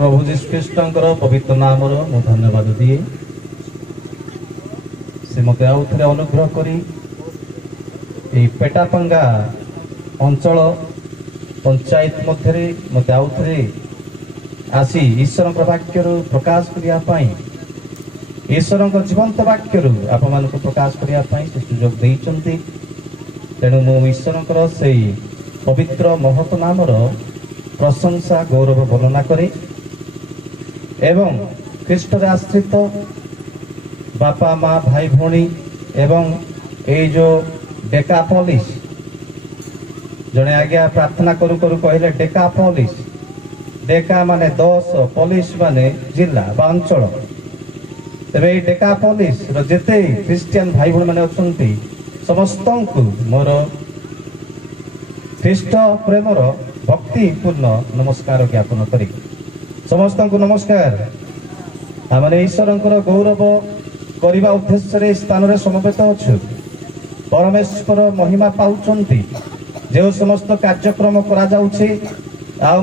प्रभु जीशु ख्रीष्टर पवित्र नाम मु धन्यवाद दिए से मत आउ थे अनुग्रह करी पेटापंगा अंचल पंचायत मध्य मत आउ थे आसी ईश्वर वाक्य प्रकाश करने ईश्वर जीवंत वाक्य आप प्रकाश करने से सुजोग देते तेणु मु ईश्वर से पवित्र महत नाम प्रशंसा गौरव वर्णना करे एवं ख्रीष्ट आश्रित बापा माँ भाई भौणी एवं ये जो डेकापोलिस जड़े आज्ञा प्रार्थना करू करू कहले डेकापोलिस डेका माने 10 पोलिस माने जिला बा अंचल तेरे डेकापोलिस जेते क्रिश्चियन भाई भौणी माने अछंती समस्त को मोर ख्रीष्ट प्रेमर भक्तिपूर्ण नमस्कार ज्ञापन करी समस्त को नमस्कार आम ईश्वर गौरव करने उद्देश्य स्थान में समवेत अच्छु परमेश्वर महिमा पाउचंती जो समस्त कार्यक्रम करा जाउछि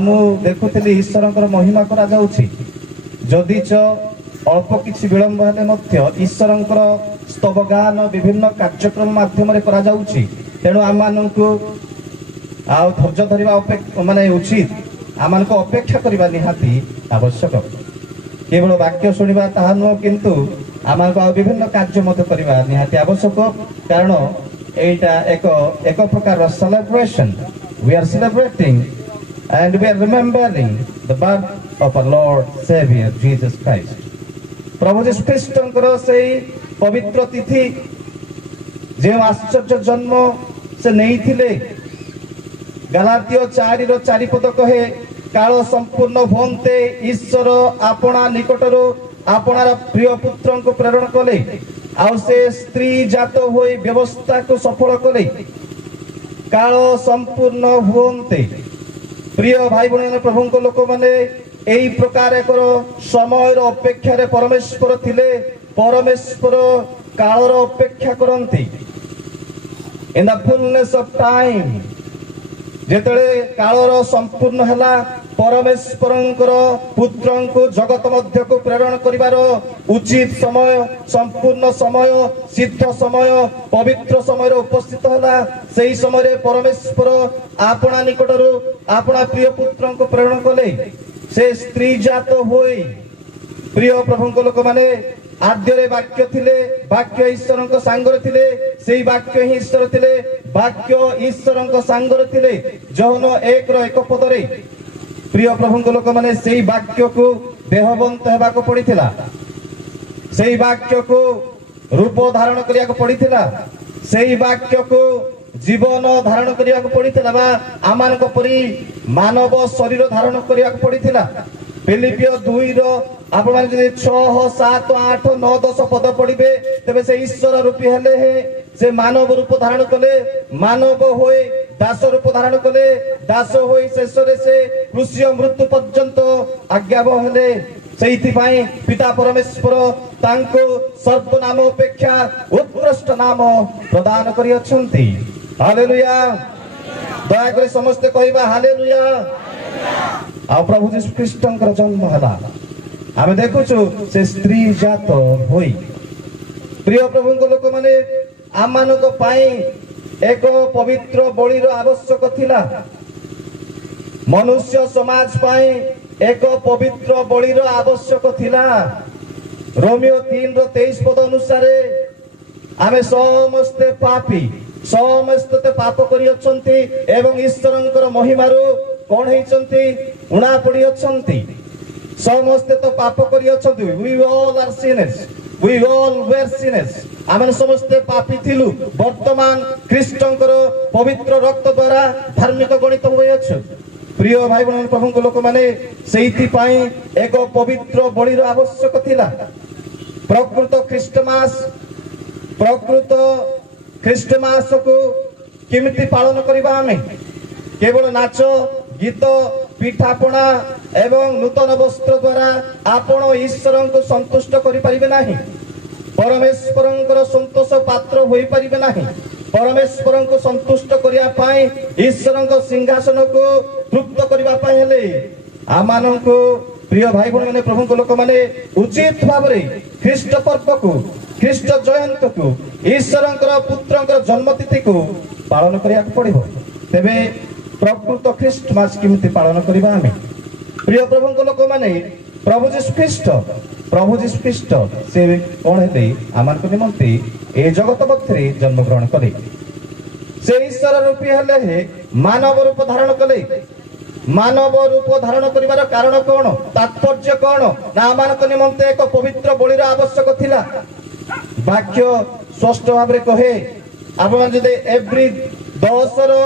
मु देखुली ईश्वर महिमा करा जाउछि जदि च अल्प किछि विलंब हेले मध्य ईश्वर स्तव गान विभिन्न कार्यक्रम माध्यम करा जाउछि तेणु आम मानकु आउ धैर्य धरिबा माने उचित आम अपेक्षा करबा निहाती आवश्यक केवल वाक्य शुणा ताहा नुह किंतु आम विभिन्न कार्य करबा निहाती आवश्यक कारण एटा एक प्रकार celebration we are celebrating and we are remembering the birth of our Lord saviour Jesus Christ प्रभु जीसु ख्रीष्टर से पवित्र तिथि जो आश्चर्य जन्म से नहीं थिले गलातिय 4:4 पद कहे काल संपूर्ण भोंते ईश्वर आपना निकटरू आपनार प्रिय पुत्र को प्रेरण कले आउ से स्त्री जात होई व्यवस्था को सफल कले काल संपूर्ण भोंते प्रिय भाई बहन प्रभु को लोक माने एई प्रकार एक समय अपेक्षा रे परमेश्वर थिले परमेश्वर कालर अपेक्षा करंती in the fullness of time जेतले कालर संपूर्ण हला परमेश्वरंकर पुत्र को जगत मध्य को प्रेरण करिवार उचित समय संपूर्ण समय सिद्ध समय पवित्र समय उपस्थित हला सेही समय परमेश्वर आपना निकटरू आपना प्रिय पुत्र को प्रेरण कले से स्त्री जात होई प्रिय प्रभु को लोक माने आद्य वाक्य थिले वाक्य ईश्वर सांगर थिले सेही वाक्य ही ईश्वर थिले वाक्य ईश्वर सांगर थिले जौन 1:1 पदरे प्रिय प्रभु को लोक माने सेही वाक्य को देहवंत हेबा को पड़िथिला सेही वाक्य को रूप धारण करिया को पड़िथिला सेही वाक्य को जीवन धारण करिया को पड़िथिला बा आमान को परि मानव शरीर धारण करिया को पड़िथिला फिलिपियो 2 आप 6, 7, 8, 9, 10 पद पढ़े तेरे से ईश्वर रूपी हेले है से मानव रूप धारण कले मानव होई दास रूप धारण कले दास होई शेष से क्रूसीय मृत्यु पर्यंत आज्ञावह हेले सेहिथि पई पिता परमेश्वर तांको सर्वनाम अपेक्षा उत्कृष्ट नाम प्रदान करि अछंती हालेलुया दया करे समस्त कहबा हालेलुया आ प्रभु जीसु ख्रीष्टर जन्म हला आमे देखुछु से स्त्री जात होई प्रिय प्रभु को लोक माने आमान को पाई एक पवित्र बलिर आवश्यक थिला मनुष्य समाज पाई एक पवित्र बलिर आवश्यक थिला रोमियो 3:23 पद अनुसार आमे समस्ते पापी समस्ते पाप करि अछंती एवं ईश्वरंकर महिमारो कोन हेचंती उणा पड़ी अछंती समस्ते तो पाप करि अछंती we all are sinners we all were sinners आमे समस्ते पापी थिलु वर्तमान ख्रीष्टंकर पवित्र रक्त द्वारा धार्मिक गणित होय अछ प्रिय भाई बहन प्रभु को लोक माने सेहिथि पई एक पवित्र बलिर आवश्यक थिला प्रकृत ख्रीष्टमास को किमिति पालन करबा हमें केवल नाच गीत पिठापणा एवं नूतन वस्त्र द्वारा आपण ईश्वर को संतुष्ट करि परिबे नाही परमेश्वर संतोष पात्र होई परिबे नाही परमेश्वर को संतुष्ट करिया पाई ईश्वर सिंहासन को तृप्त करिबा पाई हेले आमानन को प्रिय भाई भौणी मैंने प्रभु लोक मैंने उचित भाव ख्रीष्ट पर्व को ख्रीष्ट जयंत को ईश्वर पुत्र जन्मतिथि को पालन करिया पड़िबो। तेबे प्रकृत ख्रीष्टमास केमिति पालन करिबा आमे प्रिय प्रभु लोक मैंने प्रभु जीशु ख्रीष्ट से कौन हेले आमान को निमंते ए जगत मध्य जन्म ग्रहण कले। से ईश्वर रूपी हेले मानव रूप धारण कले। मानव रूप धारण करिवार कारण कौन तात्पर्य कौन ना आमान को निमंते एक पवित्र बलिर आवश्यक थिला। वाक्य स्पष्ट भाव में कहे आपण जदि एवरी 10 रो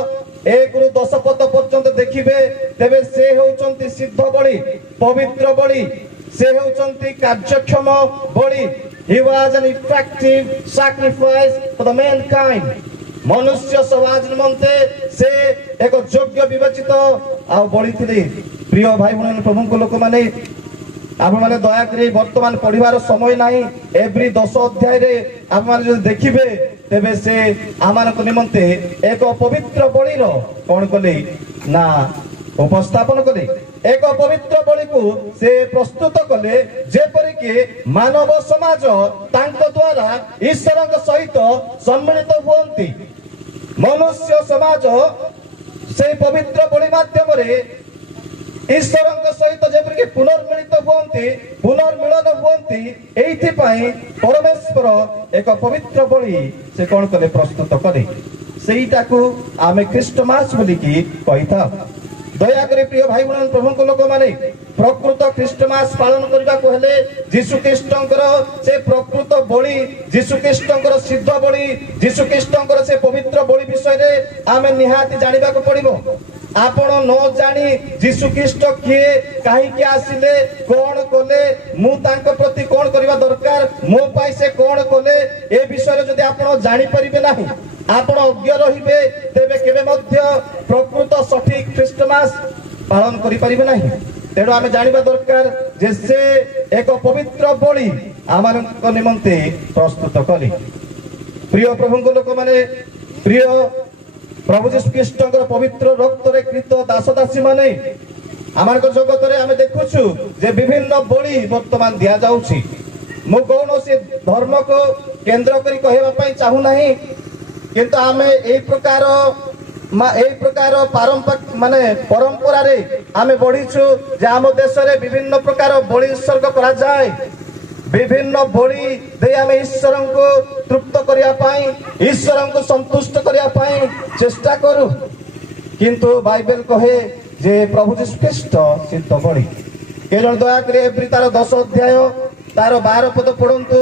1 रु 10 पद पर्यंत देखिबे तेबे से होउचंती सिद्ध बलि पवित्र बलि से होउचंती कार्यक्षम बलि। He was an effective sacrifice for the mankind। मनुष्य समाज निमंते से एक योग्य विवेचित आ बलि थिले। प्रिय भाई बहन प्रभु लोक माने आप मैंने दयाकोरी वर्तमान पढ़िबार समय नहीं एवरी 10 अध्याय रे आप मैंने जो देखिबे तेबे से आमान को निमंते एक पवित्र बलिर कौन कले ना उपस्थापन कले। एक पवित्र बलि को से प्रस्तुत कले जेपरि कि मानव समाज तांको द्वारा ईश्वर सहित सम्मिलित हुअंती। मनुष्य समाज से पवित्र बलि माध्यम रे ईश्वर सहित जेपरिक पुनर्मिलित हुअंती पुनर्मिलन हुअंती एइथिपाई परमेश्वर एक पवित्र बलि से कौन कले प्रस्तुत करे सेईटा को आमे ख्रीष्टमास बोली की कहिथा। दयाकोरी प्रिय भाई बहन प्रभु लोक माने प्रकृत ख्रीष्टमास पालन करबा को हेले जीशु ख्रीष्टंकर से प्रकृत बलि जीशु ख्रीष्टंकर सिद्ध बलि जीशु ख्रीष्टंकर से पवित्र बलि विषय रे आमे निहाती जानिबा को पड़िबो। आपण न जानी जीशु ख्रीष्ट किए कहीं आसिले कौन कले मु तांको प्रति कौन करबा दरकार मो पाई से कौन कले ए विषय जदि आपण जानि परिबे नाही आपण अज्ञ रहिबे तेबे केबे मध्य प्रकृत सठिक ख्रीष्टमास पालन करि परिबे नाही। तेणु आमे जानिबा दरकार जे से एक पवित्र बलि आमानक निमंते प्रस्तुत कले। प्रिय प्रभु लोक माने प्रिय प्रभु जीशु ख्रीष्टंकर पवित्र रक्त रे कृत दास दासी माने आमानक जगत रे आमे देखुछु जे विभिन्न बलि वर्तमान दिया जाउछि। मु कौनसी धर्म को केंद्र करी कहबा पई चाहू नाही किंतु आमे एई प्रकार पारंपरिक माने परंपरा रे आमे बढ़ीछु जे आम देश रे विभिन्न प्रकार बलि उत्सर्ग करा जाय। विभिन्न बलि दे आमे ईश्वर को तृप्त करिया पाई ईश्वर को संतुष्ट करिया पाई चेष्टा करू किंतु बाइबल कहे जे प्रभु जीशु ख्रीष्ट सिद्ध बलि। के जण दया करी एवरी तार 10 अध्याय तार 12 पद पढंतु।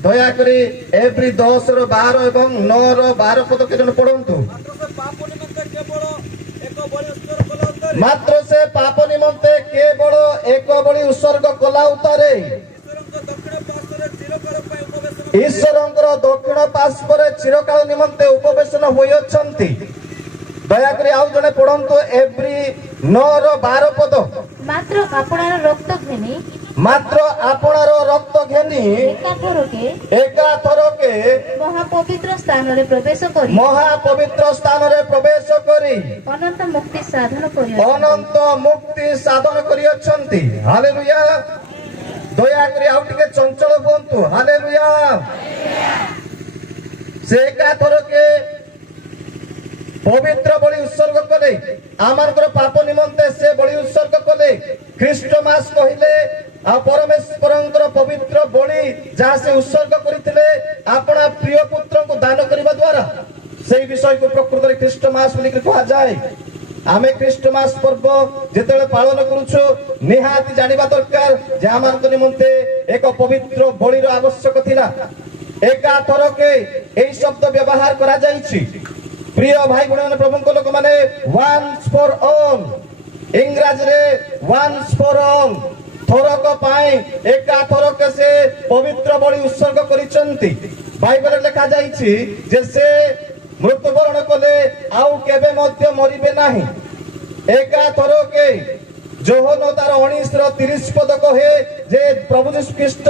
दया करी एवरी 10 रो 12 एवं 9 रो 12 पद के जण पढंतु। मात्र से पाप निमंते केवल एक बलि उत्सर्ग कला उतारे ईश्वरंकर दक्षिण पार्श्वर चिरकाल निमंते उपवेशन होइछंती। दया करी आउ जने पढंतु एवरी 9 रो 12 पद। मात्र आपणार रक्त घेनी एकाथरके महापवित्र स्थान रे प्रवेश करी अनंत मुक्ति साधन करियछंती। हालेलुया। दया करी आउ टिके चंचल हुंतु। हालेलुया। से एकाथरके पवित्र बलि उत्सर्ग कले आमानकर पाप निमंते से बलि उत्सर्ग कले। ख्रीष्टमास कहिले आ परमेश्वरंकर पवित्र बलि जहाँ से उत्सर्ग करथिले आपना प्रिय पुत्र को दान करबा द्वारा सेही विषय को प्रकृत रे ख्रीष्टमास बोली कहा जाय। आमे ख्रीष्टमास पर्व जेतेले पालन करूछु निहाती जानिबा दरकार जे आमानकर निमंते एक पवित्र बलिर आवश्यक थिला। एकाथरके एई शब्द व्यवहार करा जायछि। प्रिय भाई बहन प्रभु लोक माने वन्स फॉर ऑल इंग्रजी रे वन्स फॉर ऑल थरक पाई एकाथरक से पवित्र बलि उत्सर्ग करिसंती। बाइबल रे लिखा जायछि जे से मृत्युवरण कले आउ केबे मध्य मरिबे नाही। एकाथरके जोहन तार 19 रो 30 पद कहे जे प्रभु जीशु ख्रीष्ट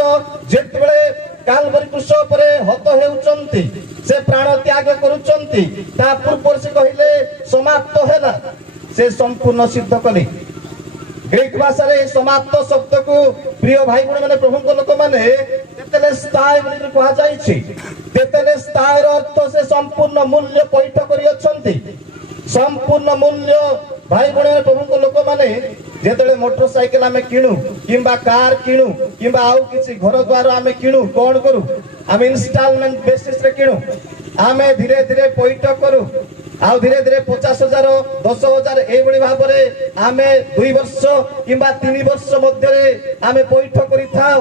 जेतबेले कालवरी क्रूस पर हत हेउचंती से प्राण त्याग करूचंती ता पूर्व से कहिले समाप्त हैला से संपूर्ण सिद्ध कले। ଗ୍ରୀକ ଭାଷାରେ ଏହି ସମାପ୍ତ ଶବ୍ଦକୁ ପ୍ରିୟ ଭାଇ ଭଉଣୀ ମାନେ ପ୍ରଭୁଙ୍କ ଲୋକମାନେ ତେତେଲେସ୍ତାଇ ବୋଲି କୁହାଯାଇଛି। ତେତେଲେସ୍ତାଇର ଅର୍ଥ ସେ ସମ୍ପୂର୍ଣ୍ଣ ମୂଲ୍ୟ ପଇଠ କରିଅଛନ୍ତି। ସମ୍ପୂର୍ଣ୍ଣ ମୂଲ୍ୟ ଭାଇ ଭଉଣୀ ପ୍ରଭୁଙ୍କ ଲୋକମାନେ ଯେତେବେଳେ ମୋଟର ସାଇକେଲ ଆମେ କିଣୁ କିମ୍ବା କାର କିଣୁ କିମ୍ବା ଆଉ କିଛି ଘର ଦ୍ୱାର ଆମେ କିଣୁ କଣ କରୁ ଆମେ ଇନଷ୍ଟଲମେଣ୍ଟ ବେସିସରେ କିଣୁ। ଆମେ ଧୀରେ ଧୀରେ ପଇଠ କରୁ ଆଉ ଧୀରେ ଧୀରେ 50,000 10,000 ଏଇଭଳି ଭାବରେ ଆମେ 2 ବର୍ଷ କିମ୍ବା 3 ବର୍ଷ ମଧ୍ୟରେ ଆମେ ପଇଠ କରିଥାଉ।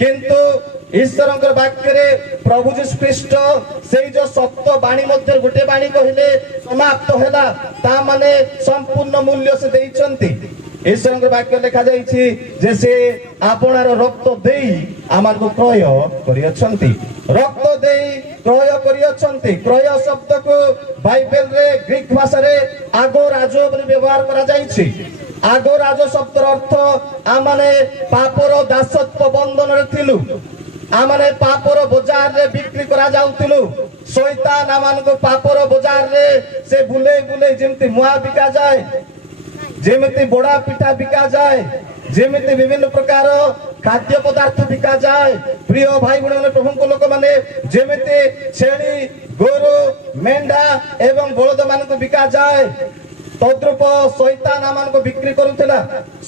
କିନ୍ତୁ ଈଶ୍ୱରଙ୍କର ବାକ୍ୟରେ ପ୍ରଭୁ ଯୀଶୁ ଖ୍ରୀଷ୍ଟ ସେଇ ଯୋଉ ସପ୍ତ ବାଣୀ ମଧ୍ୟରେ ଗୋଟେ ବାଣୀ କହିଲେ ସମାପ୍ତ ହେଲା, ତା ମାନେ ସମ୍ପୂର୍ଣ୍ଣ ମୂଲ୍ୟ ସେ ଦେଇଛନ୍ତି। ଈଶ୍ୱରଙ୍କର ବାକ୍ୟ ଲେଖାଯାଇଛି ଯେ ସେ ଆପଣାର ରକ୍ତ ଦେଇ ଆମକୁ କ୍ରୟ କରିଅଛନ୍ତି। ରକ୍ତ ଦେଇ କ୍ରୟ କରିଅଛନ୍ତି। କ୍ରୟ ଶବ୍ଦକୁ ବାଇବେଲରେ ଗ୍ରୀକ ଭାଷାରେ ଆଗୋରାଜ ବୋଲି ବ୍ୟବହାର କରାଯାଇଛି। ଆଗୋରାଜ ଶବ୍ଦର ଅର୍ଥ ଆମମାନେ ପାପର ଦାସତ୍ୱ ବନ୍ଧନରେ ଥିଲୁ। ଆମମାନେ ପାପର ବଜାରରେ ବିକ୍ରି କରାଯାଉଥିଲୁ। ଶୈତାନ ଆମମାନଙ୍କୁ ପାପର ବଜାରରେ ସେ ବୁଲେଇ ବୁଲେଇ ଯେମିତି ମୁଆ ବିକାଯାଏ, ଯେମିତି ବଡା ପିଠା ବିକାଯାଏ, ଯେମିତି ବିଭିନ୍ନ ପ୍ରକାର ଖାଦ୍ୟ ପଦାର୍ଥ ବିକାଯାଏ। ପ୍ରିୟ ଭାଇ ଭଉଣୀ ମାନେ ପ୍ରଭୁଙ୍କ ଲୋକମାନେ ଯେମିତି ଛେଳି ଗୋରୁ ମେଣ୍ଢା ଏବଂ ବଳଦ ମାନଙ୍କୁ ବିକାଯାଏ, ତଦ୍ରୂପ ଶୈତାନ ଆମମାନଙ୍କୁ ବିକ୍ରି କରୁଥିଲା।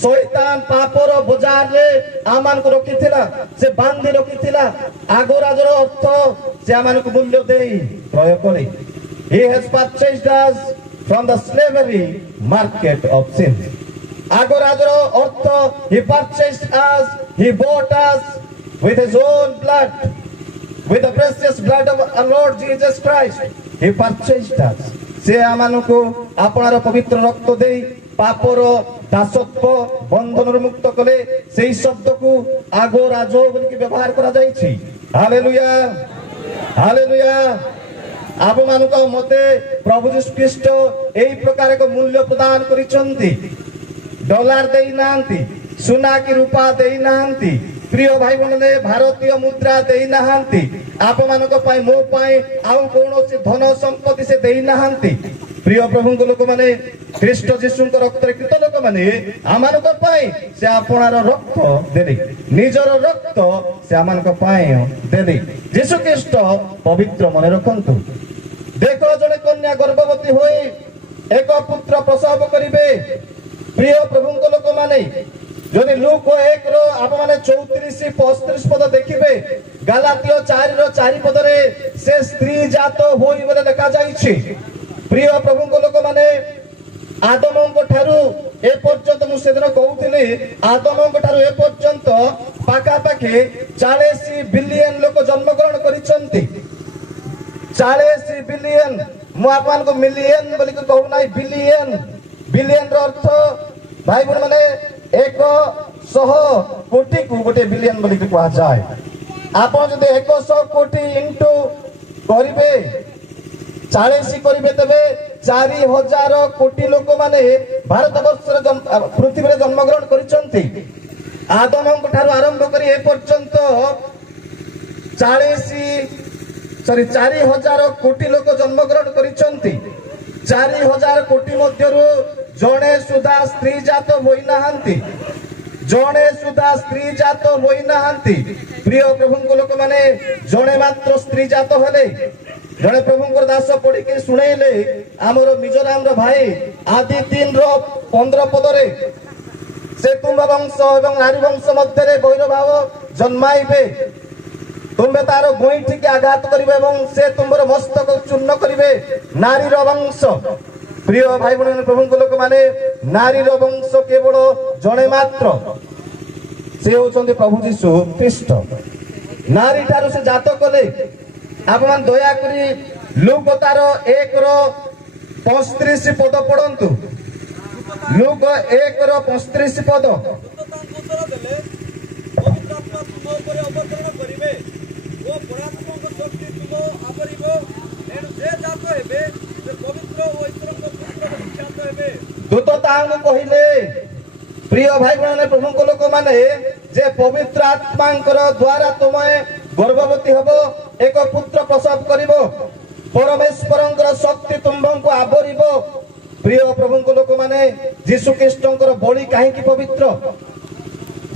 ଶୈତାନ ପାପର ବଜାରରେ ଆମମାନଙ୍କୁ ରଖିଥିଲା, ସେ ବାନ୍ଧି ରଖିଥିଲା। ଆଗୋରାଜର ଅର୍ଥ ସେ ଆମମାନଙ୍କୁ ମୂଲ୍ୟ ଦେଇ କ୍ରୟ କରେ। He has purchased us from the slavery market of sin. Agorazor ortho, he purchased us, he bought us with his own blood, with the precious blood of our Lord Jesus Christ. He purchased us. Se amanuku apanar pavitra rakto dei papor dasotvo bandhanor mukta kale sei shabdaku agorajo boli ବ୍ୟବହାର କରାଯାଇଛି। Hallelujah hallelujah. ଆପଣମାନଙ୍କ ମତେ ପ୍ରଭୁ ଯୀଶୁ ଖ୍ରୀଷ୍ଟ ଏହି ପ୍ରକାର ଏକ ମୂଲ୍ୟ ପ୍ରଦାନ କରିଛନ୍ତି। ଡଲାର ଦେଇନାହାନ୍ତି, ସୁନା କି ରୂପା ଦେଇନାହାନ୍ତି, ପ୍ରିୟ ଭାଇ ଭଉଣୀ ଭାରତୀୟ ମୁଦ୍ରା ଦେଇନାହାନ୍ତି। ଆପଣମାନଙ୍କ ପାଇଁ ମୋ ପାଇଁ ଆଉ କୌଣସି ଧନ ସମ୍ପତ୍ତି ସେ ଦେଇନାହାନ୍ତି। ପ୍ରିୟ ପ୍ରଭୁଙ୍କ ଲୋକମାନେ ଖ୍ରୀଷ୍ଟ ଯୀଶୁଙ୍କ ରକ୍ତରେ କୃତ ଲୋକମାନେ ଆମମାନଙ୍କ ପାଇଁ ସେ ଆପଣାର ରକ୍ତ ଦେଲେ, ନିଜର ରକ୍ତ ସେ ଆମମାନଙ୍କ ପାଇଁ ଦେଲେ। ଯୀଶୁ ଖ୍ରୀଷ୍ଟ ପବିତ୍ର ମନେ ରଖନ୍ତୁ। ଦେଖ ଜଣେ କନ୍ୟା ଗର୍ଭବତୀ ହୋଇ ଏକ ପୁତ୍ର ପ୍ରସବ କରିବେ। ପ୍ରିୟ ପ୍ରଭୁଙ୍କ ଲୋକମାନେ ଯଦି ଲୁକ 1ର ଆପଣମାନେ 34-35 ପଦ ଦେଖିବେ, ଗାଲାତୀୟ 4ର 4 ପଦରେ ସେ ସ୍ତ୍ରୀ ଜାତ ହୋଇ ବୋଲି ଲେଖାଯାଇଛି। ପ୍ରିୟ ପ୍ରଭୁଙ୍କ ଲୋକମାନେ ଆଦମଙ୍କ ଠାରୁ ଏ ପର୍ଯ୍ୟନ୍ତ ମୁଁ ସେଦିନ କହୁଥିଲି, ଆଦମଙ୍କ ଠାରୁ ଏ ପର୍ଯ୍ୟନ୍ତ ପାଖାପାଖି 40 ବିଲିୟନ ଲୋକ ଜନ୍ମଗ୍ରହଣ କରିଛନ୍ତି। 40 ବିଲିୟନ, ମୁଁ ଆପଣଙ୍କୁ ମିଲିୟନ ବୋଲି କହୁନାହିଁ, ବିଲିୟନ। ବିଲିୟନ ର ଅର୍ଥ ଭାଇ ଭଉଣୀ ମାନେ 100 କୋଟିକୁ ଗୋଟେ ବିଲିୟନ ବୋଲି କୁହାଯାଏ। ଆପଣ ଯଦି 100 କୋଟି ଇଣ୍ଟୁ କରିବେ 40 କରିବେ, ତେବେ 4,000 କୋଟି ଲୋକମାନେ ଭାରତ ବର୍ଷରେ ପୃଥିବୀରେ ଜନ୍ମଗ୍ରହଣ କରିଛନ୍ତି। ଆଦମଙ୍କ ଠାରୁ ଆରମ୍ଭ କରି ଏ ପର୍ଯ୍ୟନ୍ତ 4,000 କୋଟି ଲୋକ ଜନ୍ମଗ୍ରହଣ କରିଛନ୍ତି। 4,000 କୋଟି ମଧ୍ୟରୁ ଜଣେ ସୁଦ୍ଧା ସ୍ତ୍ରୀ ଜାତ ହୋଇନାହାନ୍ତି, ଜଣେ ସୁଦ୍ଧା ସ୍ତ୍ରୀ ଜାତ ହୋଇନାହାନ୍ତି। ପ୍ରିୟ ପ୍ରଭୁଙ୍କ ଲୋକମାନେ ଜଣେ ମାତ୍ର ସ୍ତ୍ରୀ ଜାତ ହେଲେ। ଜଣେ ପ୍ରଭୁଙ୍କର ଦାସ ପଢିକି ଶୁଣେଇଲେ, ଆମର ମିଜୋରାମର ଭାଇ ଆଦି 3ର 15 ପଦରେ ସେ ତୁମ୍ଭ ବଂଶ ଏବଂ ନାରୀ ବଂଶ ମଧ୍ୟରେ ବୈରଭାବ ଜନ୍ମାଇବେ, ତୁମେ ତାର ଗୋଇଠିକି ଆଘାତ କରିବେ ଏବଂ ସେ ତୁମର ମସ୍ତକ ଚୂର୍ଣ୍ଣ କରିବେ। ନାରୀର ବଂଶ, ପ୍ରିୟ ଭାଇ ଭଉଣୀ ପ୍ରଭୁଙ୍କ ଲୋକମାନେ ନାରୀର ବଂଶ କେବଳ ଜଣେ ମାତ୍ର, ସେ ହେଉଛନ୍ତି ପ୍ରଭୁ ଯୀଶୁ ଖ୍ରୀଷ୍ଟ। ନାରୀ ଠାରୁ ସେ ଜାତ କଲେ। ଆପଣମାନେ ଦୟାକରି ଲୁକ 1ର 35 ପଦ ପଢନ୍ତୁ। ଲୁକ 1ର 35 ପଦ। ଦୂତ ତାହାଙ୍କୁ କହିଲେ, ପ୍ରିୟ ଭାଇ ଭଉଣୀ ପ୍ରଭୁଙ୍କ ଲୋକମାନେ, ଯେ ପବିତ୍ର ଆତ୍ମାଙ୍କର ଦ୍ୱାରା ତୁମେ ଗର୍ଭବତୀ ହେବ, ଏକ ପୁତ୍ର ପ୍ରସବ କରିବ, ପରମେଶ୍ୱରଙ୍କର ଶକ୍ତି ତୁମ୍ଭଙ୍କୁ ଆବରିବ। प्रिय प्रभु को लोक माने जीशु ख्रीष्टर बलि कहीं पवित्र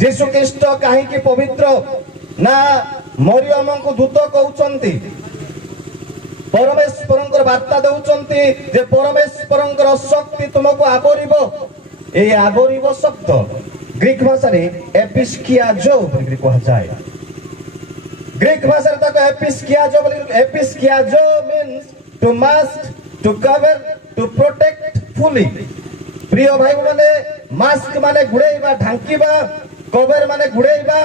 जीशु ख्रीष्ट कहीं पवित्र ना मरियम को दूत कहते परमेश्वर वार्ता दौरान जे परमेश्वर शक्ति तुमको आवरिब ए आवरिब शब्द ग्रीक भाषा रे एपिस्कियाजो बोली कहा जाए ग्रीक भाषा ताको एपिस्कियाजो means to mask to cover to protect fully प्रिय भाई माने मास्क माने घुड़ेइबा ढांकीबा कवर माने घुड़ेइबा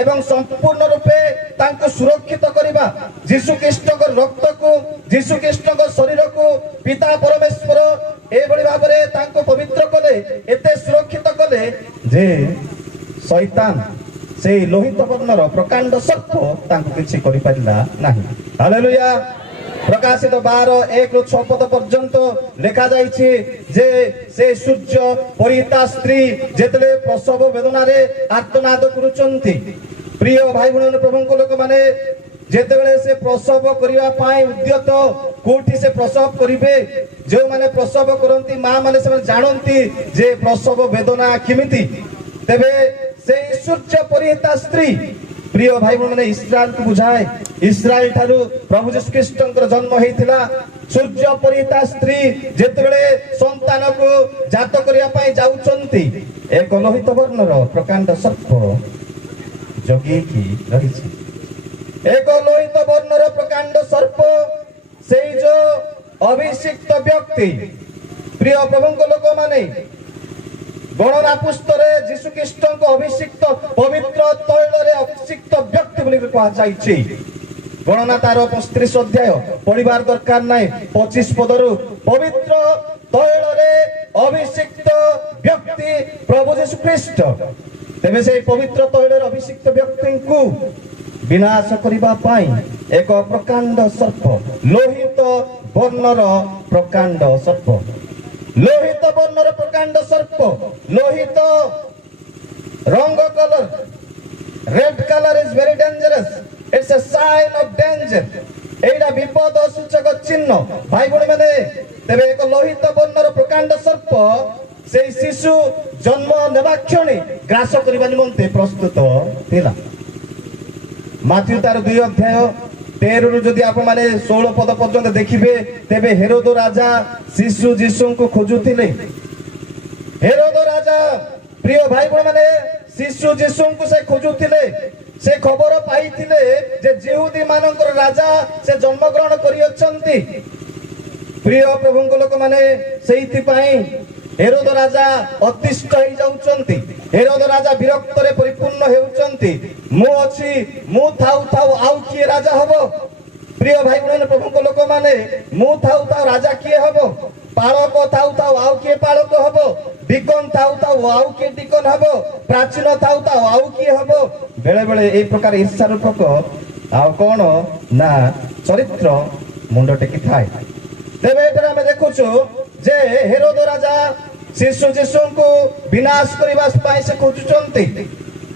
एवं संपूर्ण रूपे तांको सुरक्षित करिबा जीशु ख्रीष्ट को रक्त को जीशु ख्रीष्ट को शरीर को पिता परमेश्वर ए बड़ी भाबरे तांको पवित्र कले एते सुरक्षित कले जे शैतान से लोहित वर्णर प्रकांड सर्प तांको किछि करि पारिला नाही हालेलुया प्रकाशित 12:1-6 पद पर्यंत लिखा जाइछि जे से सूर्य परिता स्त्री जेतले प्रसव वेदना रे आर्तनाद करूचंती प्रिय भाई बहन प्रभु को लोक माने जेतेबेले से प्रसव करिवा पाई उद्यत कोठी से प्रसव करिवे जो माने प्रसव करंती मां माने से जानंती जे प्रसव वेदना किमिति तेबे से सूर्य परिता स्त्री प्रिय भाई बहन मैंने इस्राएल को बुझाए इस्राएल ठारू प्रभु यीशु ख्रीष्टर जन्म होता सूर्य परिता स्त्री जेतेबेले संतान को जात करिया पाई जाउचंती एक लोहित वर्णर प्रकांड सर्प जगी की रहिछि एक लोहित वर्णर प्रकांड सर्प से जो अभिषिक्त व्यक्ति प्रिय प्रभु को लोक माने गणना पुस्तरे जीशु ख्रीष्ट को अभिषिक्त पवित्र तैल रे अभिषिक्त व्यक्ति बोली कहा जाइछि गणना तार 35 अध्याय पढ़िबार दरकार नाही 25 पदरु पवित्र तैल रे अभिषिक्त व्यक्ति प्रभु जीशु ख्रीष्ट तेबे से पवित्र तैल रे अभिषिक्त व्यक्ति को विनाश करिबा पाई एक प्रकांड सर्प लोहित वर्णर प्रकांड सर्प लोहित वर्णर प्रकांड सर्प लोहित रंग colour red colour is very dangerous it's a sign of danger एडा विपद सूचक चिन्ह भाई बहन माने तेबे एक लोहित वर्णर प्रकांड सर्प से शिशु जन्म नेबा क्षणी ग्रास करिबा निमंते प्रस्तुत थिला माथ्यू तार 2 अध्याय 13 रु जदि आप माने 16 पद पर्यंत देखिबे तेबे हेरोद राजा शिशु जीशु को खोजुथिले हेरोद राजा प्रिय भाई बहन माने शिशु जीशु को से खोजुथिले से खबर पाइथिले जे यहूदी मानकर राजा से जन्म ग्रहण करि अछंती प्रिय प्रभु को लोक माने सेहिति पई हेरोद राजा अतिष्ठ हो जाउचंती हेरोद राजा विरक्त रे परिपूर्ण हेउचंती मु अछि मु थाउ थाउ आउ किए राजा हबो प्रिय भाई बहन प्रभु को लोक माने मु थाउ थाउ राजा किए हबो पालक थाउ थाउ आउ किए पालक हबो डिकन थाउ थाउ आउ किए डिकन हबो प्राचीन थाउ थाउ आउ किए हबो बेले बेले ए प्रकार ईर्ष्या रूपक आउ कोन ना चरित्र मुंड टेकी थाए तेबे एतरा हम देखुछु जे हेरोद राजा शिशु जीशु को विनाश करबा पाई से खोजुचंती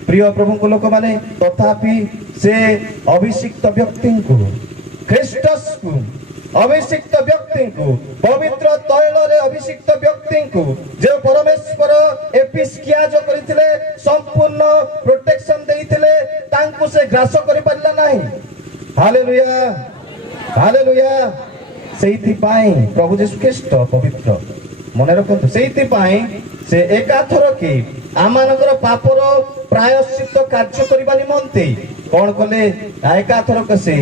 प्रिय प्रभु को लोक माने तथापि से अभिषिक्त व्यक्ति को ख्रीष्टस को अभिषिक्त व्यक्ति को पवित्र तैल रे अभिषिक्त व्यक्ति को जो परमेश्वर एपिस्किया जो करिथिले संपूर्ण प्रोटेक्शन देइथिले तांको से ग्रास करि पारला नाही हालेलुया हालेलुया सेहिति पाई प्रभु यीशु ख्रीष्ट पवित्र मन रखतु सेहिति पाई से एकाथर की आमानकर पापर प्रायश्चित कार्य करबा निमंते कोन कले एकाथर के से